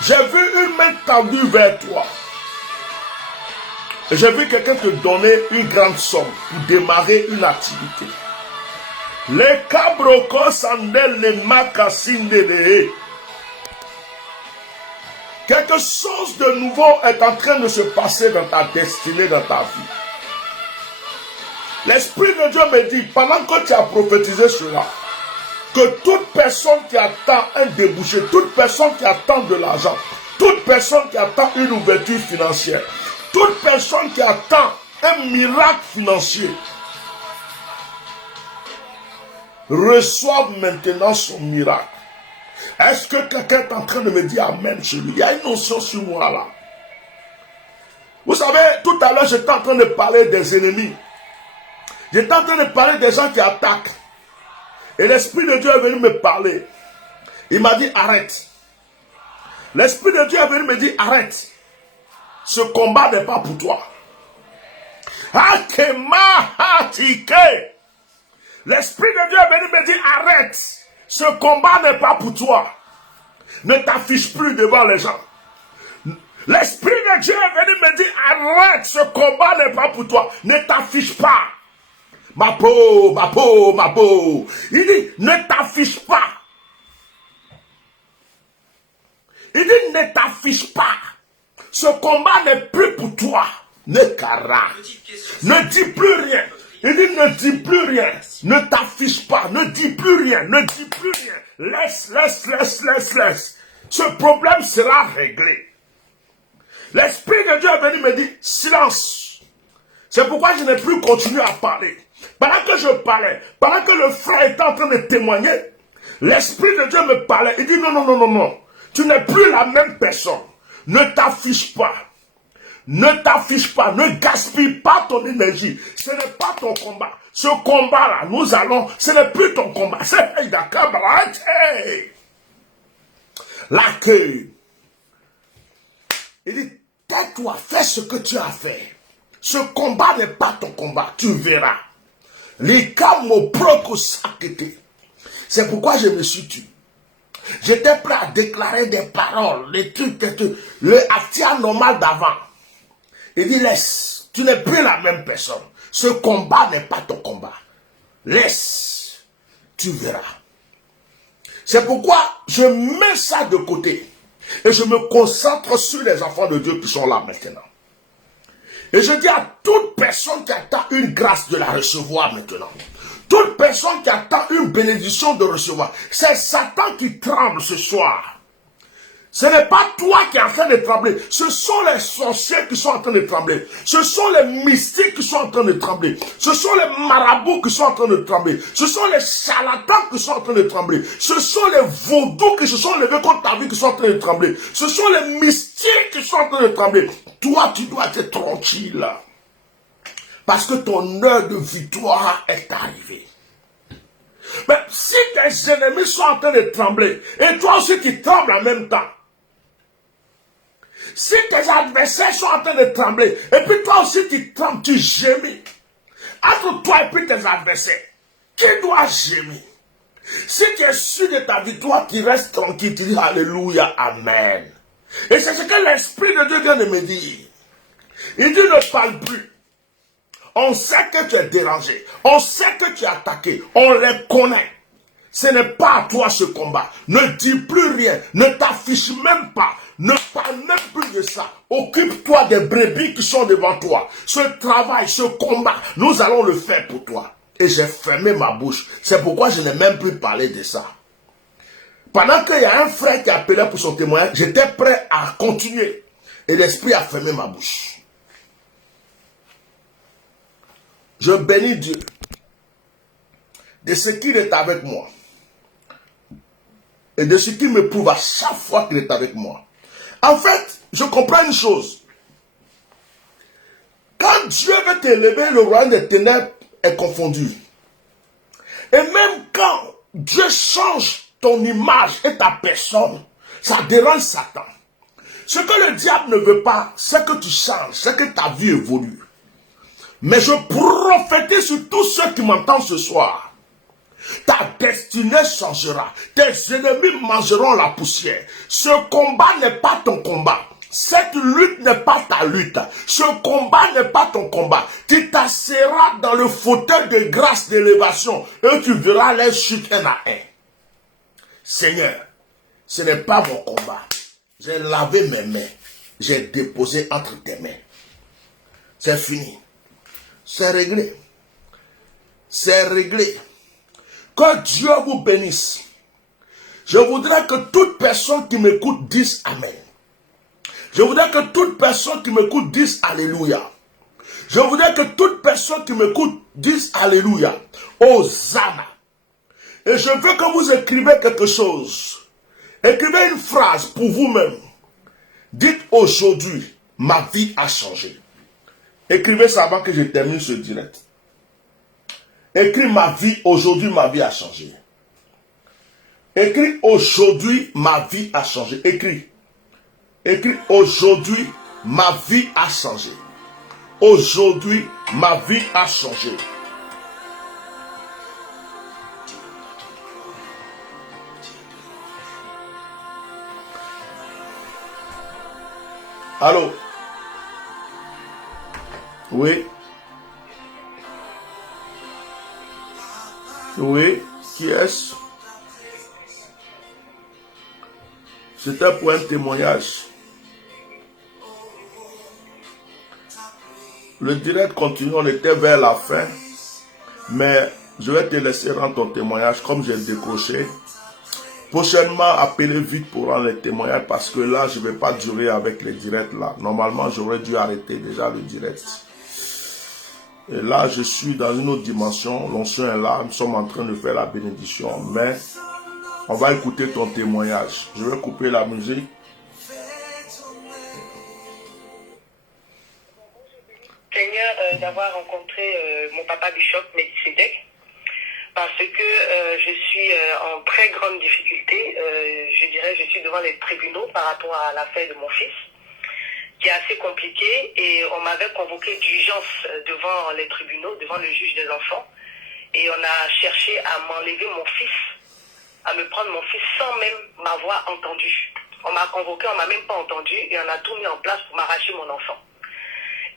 J'ai vu une main tendue vers toi. Et j'ai vu quelqu'un te donner une grande somme pour démarrer une activité. Les cabrocos sandel les macasindele. Quelque chose de nouveau est en train de se passer dans ta destinée, dans ta vie. L'Esprit de Dieu me dit, pendant que tu as prophétisé cela, que toute personne qui attend un débouché, toute personne qui attend de l'argent, toute personne qui attend une ouverture financière, toute personne qui attend un miracle financier, reçoive maintenant son miracle. Est-ce que quelqu'un est en train de me dire Amen chez lui? Il y a une notion sur moi là. Vous savez, tout à l'heure, j'étais en train de parler des ennemis. J'étais en train de parler des gens qui attaquent. Et l'Esprit de Dieu est venu me parler. Il m'a dit, arrête. L'Esprit de Dieu est venu me dire, arrête. Ce combat n'est pas pour toi. L'Esprit de Dieu est venu me dire, arrête. Ce combat n'est pas pour toi. Ne t'affiche plus devant les gens. L'Esprit de Dieu est venu me dire, arrête, ce combat n'est pas pour toi. Ne t'affiche pas. Ma peau, ma peau, ma peau. Il dit, ne t'affiche pas. Il dit, ne t'affiche pas. Ce combat n'est plus pour toi. Ne cara. Ne dis plus rien. Il dit, ne dis plus rien. Ne t'affiche pas. Ne dis plus rien. Ne dis plus rien. Laisse. Ce problème sera réglé. L'Esprit de Dieu est venu me dire, silence. C'est pourquoi je n'ai plus continué à parler. Pendant que je parlais, pendant que le frère était en train de témoigner, l'Esprit de Dieu me parlait. Il dit, non. Tu n'es plus la même personne. Ne t'affiche pas. Ne t'affiche pas. Ne gaspille pas ton énergie. Ce n'est pas ton combat. Ce combat-là, nous allons, ce n'est plus ton combat. C'est l'accueil. Il dit, tais-toi, fais ce que tu as fait. Ce combat n'est pas ton combat, tu verras. Les cas m'ont procuré. C'est pourquoi je me suis tué. J'étais prêt à déclarer des paroles, des trucs, le Atia normal d'avant. Il dit, laisse, tu n'es plus la même personne. Ce combat n'est pas ton combat. Laisse, tu verras. C'est pourquoi je mets ça de côté. Et je me concentre sur les enfants de Dieu qui sont là maintenant. Et je dis à toute personne qui attend une grâce de la recevoir maintenant. Toute personne qui attend une bénédiction de recevoir. C'est Satan qui tremble ce soir. Ce n'est pas toi qui es en train de trembler. Ce sont les sorciers qui sont en train de trembler. Ce sont les mystiques qui sont en train de trembler. Ce sont les marabouts qui sont en train de trembler. Ce sont les charlatans qui sont en train de trembler. Ce sont les vaudous qui se sont levés contre ta vie qui sont en train de trembler. Ce sont les mystiques qui sont en train de trembler. Toi, tu dois être tranquille. Parce que ton heure de victoire est arrivée. Mais si tes ennemis sont en train de trembler, et toi aussi tu trembles en même temps, si tes adversaires sont en train de trembler, et puis toi aussi tu trembles, tu gémis, entre toi et puis tes adversaires, qui doit gémir? Si tu es sûr de ta victoire, tu restes tranquille, tu dis Alléluia, Amen. Et c'est ce que l'Esprit de Dieu vient de me dire. Il dit ne parle plus. On sait que tu es dérangé. On sait que tu es attaqué. On les connaît. Ce n'est pas à toi ce combat. Ne dis plus rien. Ne t'affiche même pas. Ne parle même plus de ça. Occupe-toi des brebis qui sont devant toi. Ce travail, ce combat, nous allons le faire pour toi. Et j'ai fermé ma bouche. C'est pourquoi je n'ai même plus parlé de ça. Pendant qu'il y a un frère qui appelait pour son témoignage, j'étais prêt à continuer. Et l'Esprit a fermé ma bouche. Je bénis Dieu de ce qu'il est avec moi et de ce qu'il me prouve à chaque fois qu'il est avec moi. En fait, je comprends une chose. Quand Dieu veut t'élever, le royaume des ténèbres est confondu. Et même quand Dieu change ton image et ta personne, ça dérange Satan. Ce que le diable ne veut pas, c'est que tu changes, c'est que ta vie évolue. Mais je prophétise sur tous ceux qui m'entendent ce soir. Ta destinée changera. Tes ennemis mangeront la poussière. Ce combat n'est pas ton combat. Cette lutte n'est pas ta lutte. Ce combat n'est pas ton combat. Tu t'asseras dans le fauteuil de grâce d'élévation et tu verras les chutes un à un. Seigneur, ce n'est pas mon combat. J'ai lavé mes mains. J'ai déposé entre tes mains. C'est fini. C'est réglé. C'est réglé. Que Dieu vous bénisse. Je voudrais que toute personne qui m'écoute dise Amen. Je voudrais que toute personne qui m'écoute dise Alléluia. Je voudrais que toute personne qui m'écoute dise Alléluia. Hosanna. Et je veux que vous écrivez quelque chose. Écrivez une phrase pour vous-même. Dites aujourd'hui, ma vie a changé. Écrivez ça avant que je termine ce direct. Écris ma vie, aujourd'hui ma vie a changé. Écris aujourd'hui ma vie a changé. Écris. Écris aujourd'hui ma vie a changé. Aujourd'hui ma vie a changé. Allô? Oui? Oui? Qui est-ce? C'était pour un témoignage. Le direct continue, on était vers la fin. Mais je vais te laisser rendre ton témoignage comme j'ai décroché. Prochainement, appelez vite pour rendre les témoignages parce que là, je ne vais pas durer avec les directs là. Normalement, j'aurais dû arrêter déjà le direct. Et là, je suis dans une autre dimension. L'onction est là. Nous sommes en train de faire la bénédiction. Mais on va écouter ton témoignage. Je vais couper la musique. Seigneur, d'avoir rencontré mon papa Bishop Melchizedek. Parce que je suis en très grande difficulté. Je dirais, je suis devant les tribunaux par rapport à l'affaire de mon fils, qui est assez compliqué. Et on m'avait convoqué d'urgence devant les tribunaux, devant le juge des enfants. Et on a cherché à m'enlever mon fils, à me prendre mon fils sans même m'avoir entendu. On m'a convoqué, on m'a même pas entendu et on a tout mis en place pour m'arracher mon enfant.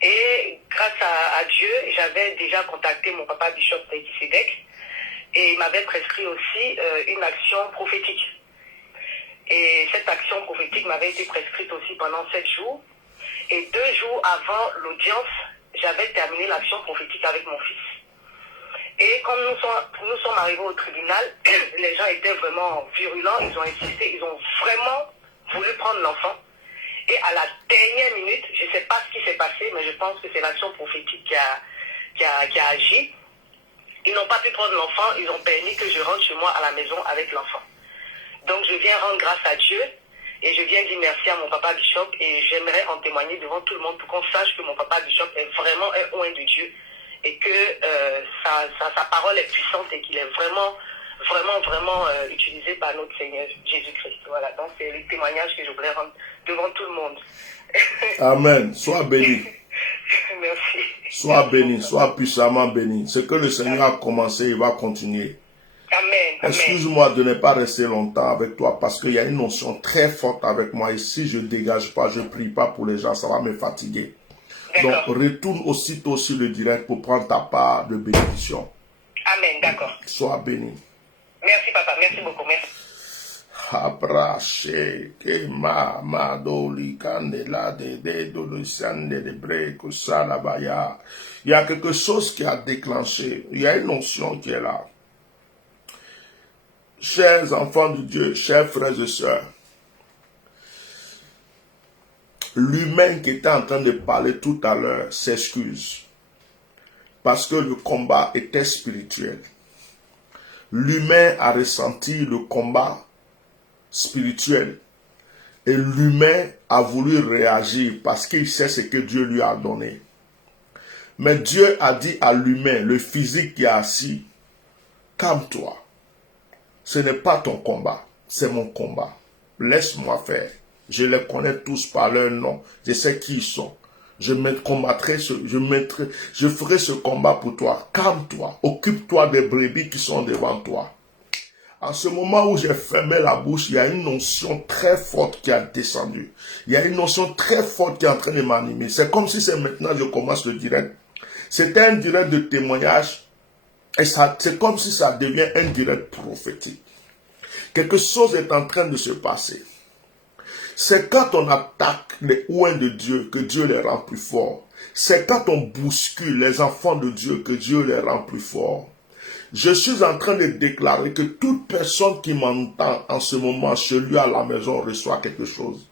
Et grâce à Dieu, j'avais déjà contacté mon papa Bishop Melchizedek. Et il m'avait prescrit aussi une action prophétique. Et cette action prophétique m'avait été prescrite aussi pendant 7 jours. Et 2 jours avant l'audience, j'avais terminé l'action prophétique avec mon fils. Et quand nous sommes arrivés au tribunal, les gens étaient vraiment virulents, ils ont insisté, ils ont vraiment voulu prendre l'enfant. Et à la dernière minute, je ne sais pas ce qui s'est passé, mais je pense que c'est l'action prophétique qui a agi. Ils n'ont pas pu prendre l'enfant, ils ont permis que je rentre chez moi à la maison avec l'enfant. Donc je viens rendre grâce à Dieu et je viens dire merci à mon papa Bishop et j'aimerais en témoigner devant tout le monde pour qu'on sache que mon papa Bishop est vraiment un oint de Dieu et que sa parole est puissante et qu'il est vraiment utilisé par notre Seigneur Jésus-Christ. Voilà, donc c'est le témoignage que je voulais rendre devant tout le monde. Amen. Sois béni. Merci. Sois béni, sois puissamment béni. Ce que le Seigneur a commencé, il va continuer. Amen. Excuse-moi de ne pas rester longtemps avec toi parce qu'il y a une notion très forte avec moi et si je ne dégage pas, je ne prie pas pour les gens, ça va me fatiguer. Donc retourne aussitôt sur le direct pour prendre ta part de bénédiction. Amen, d'accord. Sois béni. Merci papa, merci beaucoup, merci. Abrache que ma doli candela de break salabaya. Il y a quelque chose qui a déclenché. Il y a une notion qui est là. Chers enfants de Dieu, chers frères et sœurs, l'humain qui était en train de parler tout à l'heure s'excuse parce que le combat était spirituel. L'humain a ressenti le combat spirituel et l'humain a voulu réagir parce qu'il sait ce que Dieu lui a donné. Mais Dieu a dit à l'humain, le physique qui est assis, calme-toi. Ce n'est pas ton combat, c'est mon combat. Laisse-moi faire. Je les connais tous par leur nom. Je sais qui ils sont. Je ferai ce combat pour toi. Calme-toi. Occupe-toi des brebis qui sont devant toi. En ce moment où j'ai fermé la bouche, il y a une notion très forte qui a descendu. Il y a une notion très forte qui est en train de m'animer. C'est comme si c'est maintenant que je commence le direct. C'était un direct de témoignage. Et c'est comme si ça devient un direct prophétique. Quelque chose est en train de se passer. C'est quand on attaque les oints de Dieu que Dieu les rend plus forts. C'est quand on bouscule les enfants de Dieu que Dieu les rend plus forts. Je suis en train de déclarer que toute personne qui m'entend en ce moment chez lui à la maison reçoit quelque chose.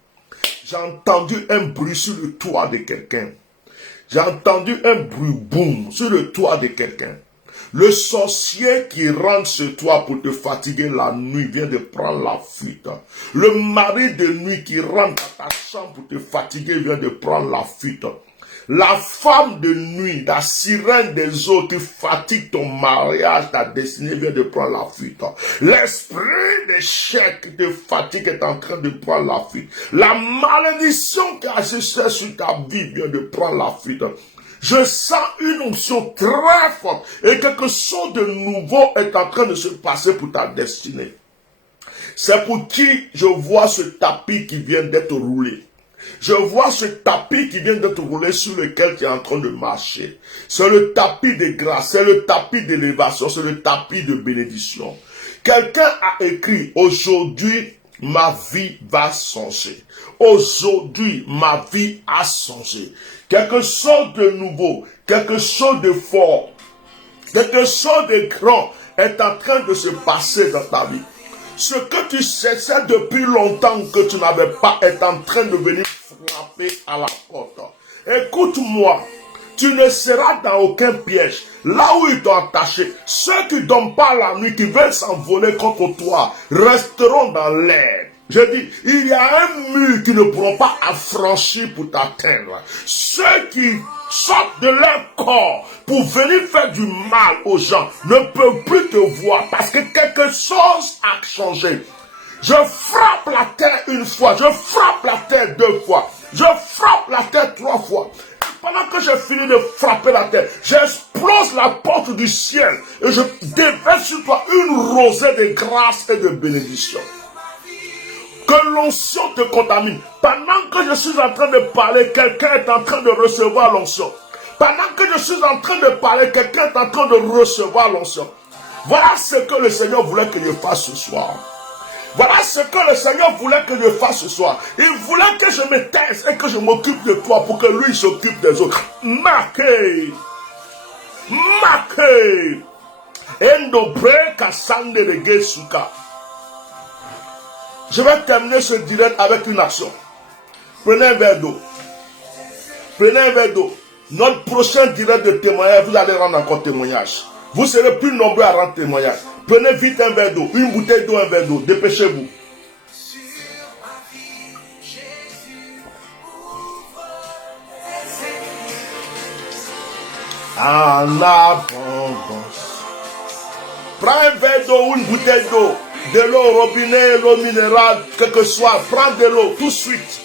J'ai entendu un bruit sur le toit de quelqu'un. J'ai entendu un bruit boum sur le toit de quelqu'un. Le sorcier qui rentre chez toi pour te fatiguer la nuit vient de prendre la fuite. Le mari de nuit qui rentre dans ta chambre pour te fatiguer vient de prendre la fuite. La femme de nuit, la sirène des eaux qui fatigue ton mariage, ta destinée vient de prendre la fuite. L'esprit d'échec qui te fatigue est en train de prendre la fuite. La malédiction qui a agissé sur ta vie vient de prendre la fuite. Je sens une onction très forte et quelque chose de nouveau est en train de se passer pour ta destinée. C'est pour qui je vois ce tapis qui vient d'être roulé. Je vois ce tapis qui vient d'être roulé sur lequel tu es en train de marcher. C'est le tapis de grâce, c'est le tapis d'élévation, c'est le tapis de bénédiction. Quelqu'un a écrit, aujourd'hui, ma vie va changer. Aujourd'hui, ma vie a changé. Quelque chose de nouveau, quelque chose de fort, quelque chose de grand est en train de se passer dans ta vie. Ce que tu cherchais depuis longtemps que tu n'avais pas est en train de venir frapper à la porte. Écoute-moi, tu ne seras dans aucun piège. Là où ils t'ont attaché, ceux qui ne dorment pas la nuit, qui veulent s'envoler contre toi, resteront dans l'air. Je dis, il y a un mur qui ne pourront pas affranchir pour t'atteindre. Ceux qui sortent de leur corps pour venir faire du mal aux gens ne peuvent plus te voir parce que quelque chose a changé. Je frappe la terre une fois, je frappe la terre deux fois, je frappe la terre trois fois. Pendant que j'ai fini de frapper la terre, j'explose la porte du ciel et je déverse sur toi une rosée de grâce et de bénédiction. Que l'onction te contamine. Pendant que je suis en train de parler, quelqu'un est en train de recevoir l'onction. Pendant que je suis en train de parler, quelqu'un est en train de recevoir l'onction. Voilà ce que le Seigneur voulait que je fasse ce soir. Voilà ce que le Seigneur voulait que je fasse ce soir. Il voulait que je me taise et que je m'occupe de toi pour que lui s'occupe des autres. Marqué. Endobre kasande de gesuka. Je vais terminer ce direct avec une action. Prenez un verre d'eau. Prenez un verre d'eau. Notre prochain direct de témoignage, vous allez rendre encore témoignage. Vous serez plus nombreux à rendre témoignage. Prenez vite un verre d'eau. Une bouteille d'eau, un verre d'eau. Dépêchez-vous. En abondance. Prends un verre d'eau ou une bouteille d'eau. De l'eau au robinet, l'eau minérale, quel que soit, prends de l'eau tout de suite.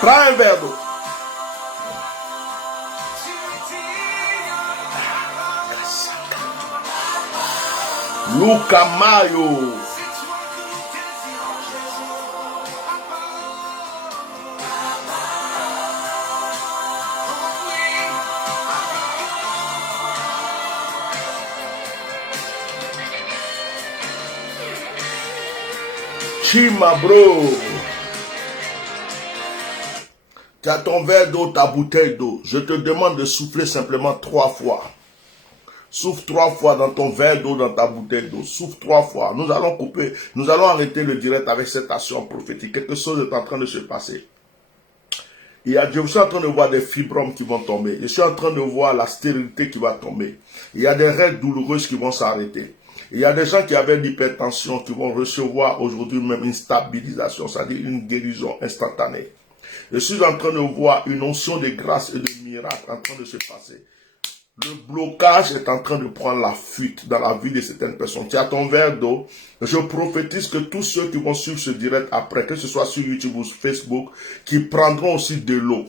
Prends un verre d'eau. Luca Mayo. Chima, bro. Tu as ton verre d'eau, ta bouteille d'eau. Je te demande de souffler simplement 3 fois. Souffle 3 fois dans ton verre d'eau, dans ta bouteille d'eau. Souffle 3 fois. Nous allons couper, nous allons arrêter le direct avec cette action prophétique. Quelque chose est en train de se passer. Je suis en train de voir des fibromes qui vont tomber. Je suis en train de voir la stérilité qui va tomber. Il y a des règles douloureuses qui vont s'arrêter. Il y a des gens qui avaient l'hypertension qui vont recevoir aujourd'hui même une stabilisation, c'est-à-dire une guérison instantanée. Je suis en train de voir une onction de grâce et de miracle en train de se passer. Le blocage est en train de prendre la fuite dans la vie de certaines personnes. Tu as ton verre d'eau. Je prophétise que tous ceux qui vont suivre ce direct après, que ce soit sur YouTube ou sur Facebook, qui prendront aussi de l'eau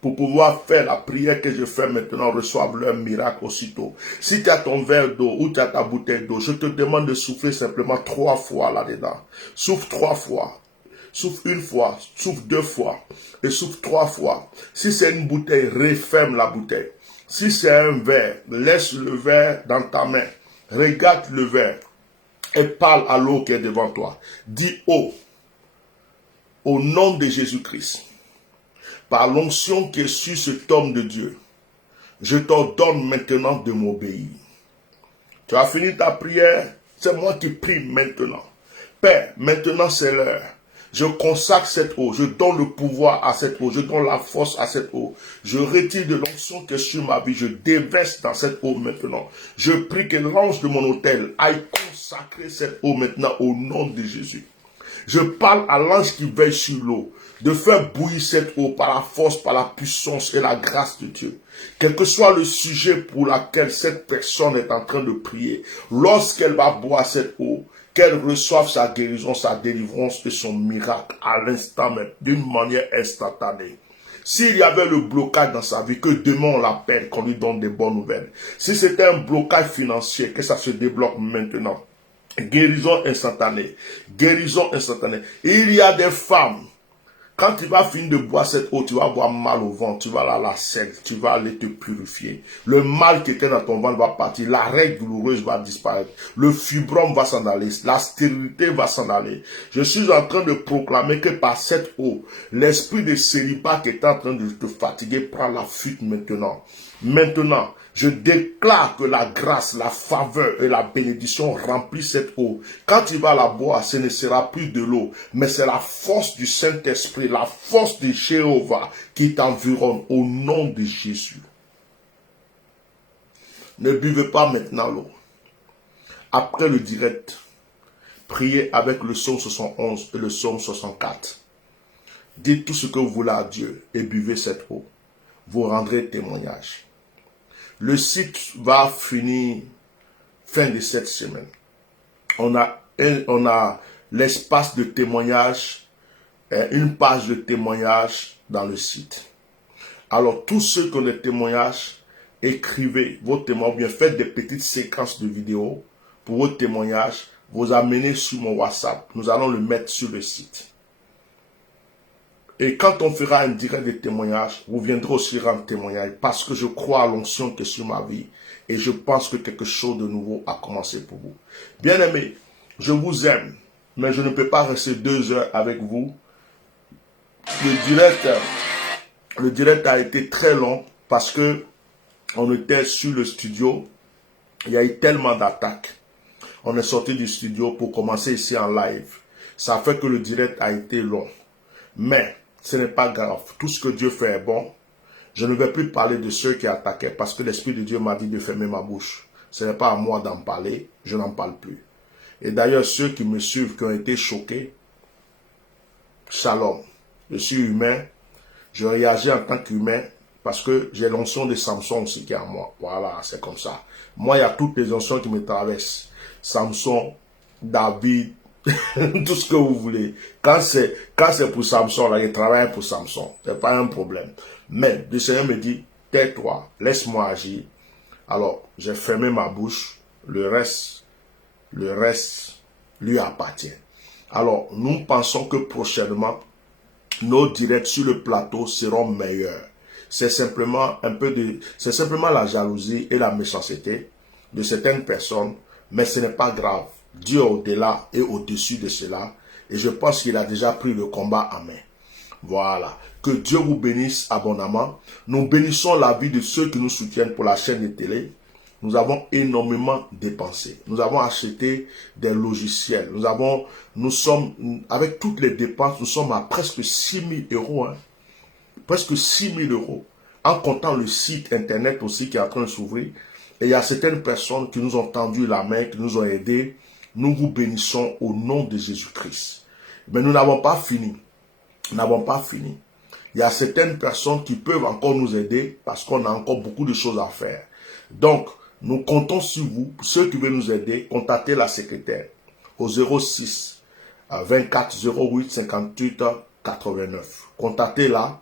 pour pouvoir faire la prière que je fais maintenant, reçoivent leur miracle aussitôt. Si tu as ton verre d'eau ou tu as ta bouteille d'eau, je te demande de souffler simplement 3 fois là-dedans. Souffle 3 fois. Souffle 1 fois, souffle 2 fois et souffle 3 fois. Si c'est une bouteille, referme la bouteille. Si c'est un verre, laisse le verre dans ta main. Regarde le verre et parle à l'eau qui est devant toi. Dis eau, au nom de Jésus-Christ, par l'onction qui est sur cet homme de Dieu, je t'ordonne maintenant de m'obéir. Tu as fini ta prière, c'est moi qui prie maintenant. Père, maintenant c'est l'heure. Je consacre cette eau, je donne le pouvoir à cette eau, je donne la force à cette eau. Je retire de l'onction qui est sur ma vie, je déverse dans cette eau maintenant. Je prie que l'ange de mon autel aille consacrer cette eau maintenant au nom de Jésus. Je parle à l'ange qui veille sur l'eau, de faire bouillir cette eau par la force, par la puissance et la grâce de Dieu. Quel que soit le sujet pour lequel cette personne est en train de prier, lorsqu'elle va boire cette eau, qu'elle reçoive sa guérison, sa délivrance et son miracle à l'instant même, d'une manière instantanée. S'il y avait le blocage dans sa vie, que demain on l'appelle, qu'on lui donne des bonnes nouvelles. Si c'était un blocage financier, que ça se débloque maintenant. Guérison instantanée. Guérison instantanée. Il y a des femmes, quand tu vas finir de boire cette eau, tu vas avoir mal au ventre, tu vas aller à la sèche, tu vas aller te purifier. Le mal qui était dans ton ventre va partir, la règle douloureuse va disparaître, le fibrome va s'en aller, la stérilité va s'en aller. Je suis en train de proclamer que par cette eau, l'esprit de célibat qui est en train de te fatiguer prend la fuite maintenant. Maintenant, je déclare que la grâce, la faveur et la bénédiction remplissent cette eau. Quand tu vas la boire, ce ne sera plus de l'eau, mais c'est la force du Saint-Esprit, la force de Jéhovah qui t'environne au nom de Jésus. Ne buvez pas maintenant l'eau. Après le direct, priez avec le psaume 71 et le psaume 64. Dites tout ce que vous voulez à Dieu et buvez cette eau. Vous rendrez témoignage. Le site va finir fin de cette semaine. On a l'espace de témoignage, une page de témoignage dans le site. Alors, tous ceux qui ont des témoignages, écrivez vos témoignages, bien faites des petites séquences de vidéos pour vos témoignages, vous amenez sur mon WhatsApp. Nous allons le mettre sur le site. Et quand on fera un direct de témoignage, vous viendrez aussi rendre témoignage parce que je crois à l'onction qui est sur ma vie et je pense que quelque chose de nouveau a commencé pour vous. Bien-aimés, je vous aime, mais je ne peux pas rester 2 heures avec vous. Le direct a été très long parce que on était sur le studio. Il y a eu tellement d'attaques. On est sorti du studio pour commencer ici en live. Ça fait que le direct a été long. Mais ce n'est pas grave. Tout ce que Dieu fait est bon. Je ne vais plus parler de ceux qui attaquaient parce que l'Esprit de Dieu m'a dit de fermer ma bouche. Ce n'est pas à moi d'en parler. Je n'en parle plus. Et d'ailleurs, ceux qui me suivent, qui ont été choqués, shalom. Je suis humain. Je réagis en tant qu'humain parce que j'ai l'onction de Samson aussi qui est en moi. Voilà, c'est comme ça. Moi, il y a toutes les onction qui me traversent. Samson, David, tout ce que vous voulez. Quand c'est pour Samson, là, il travaille pour Samson. C'est pas un problème. Mais le Seigneur me dit, tais-toi, laisse-moi agir. Alors, j'ai fermé ma bouche. Le reste lui appartient. Alors, nous pensons que prochainement, nos directs sur le plateau seront meilleurs. C'est simplement c'est simplement la jalousie et la méchanceté de certaines personnes, mais ce n'est pas grave. Dieu est au-delà et au-dessus de cela, et je pense qu'il a déjà pris le combat en main. Voilà. Que Dieu vous bénisse abondamment. Nous bénissons la vie de ceux qui nous soutiennent pour la chaîne de télé. Nous avons énormément dépensé. Nous avons acheté des logiciels. Nous sommes, avec toutes les dépenses, nous sommes à presque 6 000 €. Hein. Presque 6 000 €. En comptant le site internet aussi qui est en train de s'ouvrir. Et il y a certaines personnes qui nous ont tendu la main, qui nous ont aidés. Nous vous bénissons au nom de Jésus-Christ. Mais nous n'avons pas fini. Nous n'avons pas fini. Il y a certaines personnes qui peuvent encore nous aider parce qu'on a encore beaucoup de choses à faire. Donc, nous comptons sur vous. Ceux qui veulent nous aider, contactez la secrétaire au 06 24 08 58 89. Contactez-la.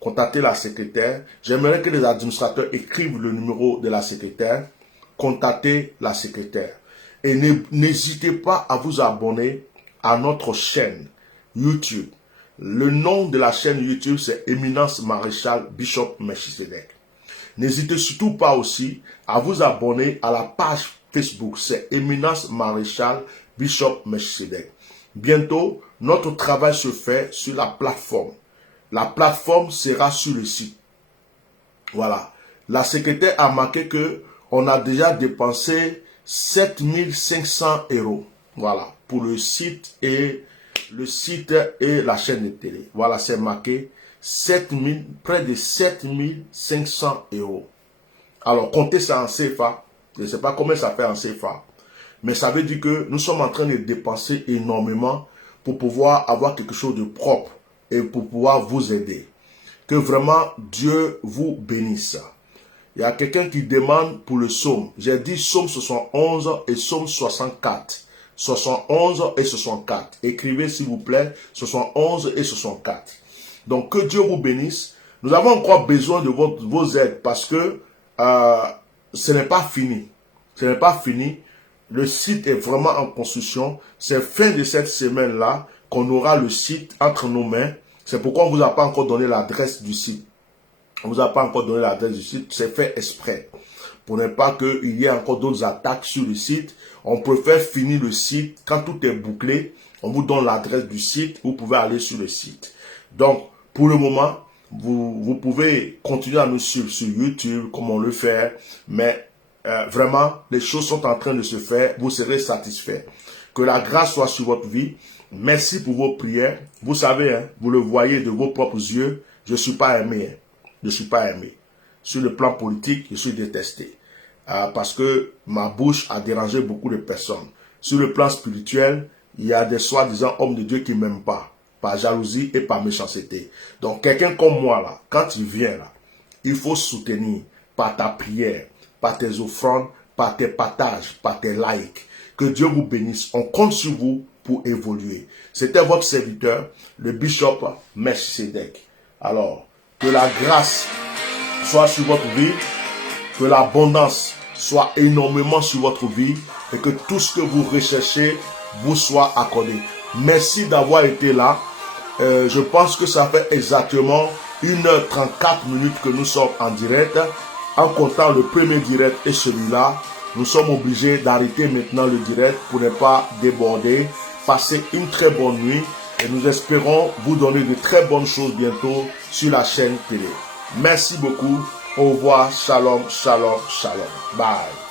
Contactez la secrétaire. J'aimerais que les administrateurs écrivent le numéro de la secrétaire. Contactez la secrétaire. Et n'hésitez pas à vous abonner à notre chaîne YouTube. Le nom de la chaîne YouTube, c'est Éminence Maréchal Bishop Melchisedec. N'hésitez surtout pas aussi à vous abonner à la page Facebook. C'est Éminence Maréchal Bishop Melchisedec. Bientôt, notre travail se fait sur la plateforme. La plateforme sera sur le site. Voilà. La secrétaire a marqué que on a déjà dépensé 7 500 €. Voilà, pour le site et la chaîne de télé. Voilà, c'est marqué 7000, près de 7500 €. Alors, comptez ça en CFA. Je ne sais pas combien ça fait en CFA. Mais ça veut dire que nous sommes en train de dépenser énormément pour pouvoir avoir quelque chose de propre et pour pouvoir vous aider. Que vraiment Dieu vous bénisse. Il y a quelqu'un qui demande pour le psaume. J'ai dit psaume 71 et psaume 64. 71 et 64. Écrivez s'il vous plaît 71 et 64. Donc que Dieu vous bénisse. Nous avons encore besoin de vos aides parce que ce n'est pas fini. Ce n'est pas fini. Le site est vraiment en construction. C'est fin de cette semaine-là qu'on aura le site entre nos mains. C'est pourquoi on ne vous a pas encore donné l'adresse du site. On ne vous a pas encore donné l'adresse du site. C'est fait exprès. Pour ne pas qu'il y ait encore d'autres attaques sur le site. On préfère finir le site. Quand tout est bouclé, on vous donne l'adresse du site. Vous pouvez aller sur le site. Donc, pour le moment, vous pouvez continuer à nous suivre sur YouTube, comme on le fait. Mais vraiment, les choses sont en train de se faire. Vous serez satisfaits. Que la grâce soit sur votre vie. Merci pour vos prières. Vous savez, hein, vous le voyez de vos propres yeux. Je ne suis pas aimé. Hein. Je ne suis pas aimé. Sur le plan politique, je suis détesté. Parce que ma bouche a dérangé beaucoup de personnes. Sur le plan spirituel, il y a des soi-disant hommes de Dieu qui ne m'aiment pas. Par jalousie et par méchanceté. Donc, quelqu'un comme moi, là, quand tu viens là, il faut soutenir par ta prière, par tes offrandes, par tes partages, par tes likes. Que Dieu vous bénisse. On compte sur vous pour évoluer. C'était votre serviteur, le bishop Melchisedec. Alors, que la grâce soit sur votre vie, que l'abondance soit énormément sur votre vie et que tout ce que vous recherchez vous soit accordé. Merci d'avoir été là. Je pense que ça fait exactement 1h34 que nous sommes en direct. En comptant le premier direct et celui-là, nous sommes obligés d'arrêter maintenant le direct pour ne pas déborder. Passez une très bonne nuit et nous espérons vous donner de très bonnes choses bientôt sur la chaîne télé. Merci beaucoup. Au revoir. Shalom, shalom, shalom. Bye.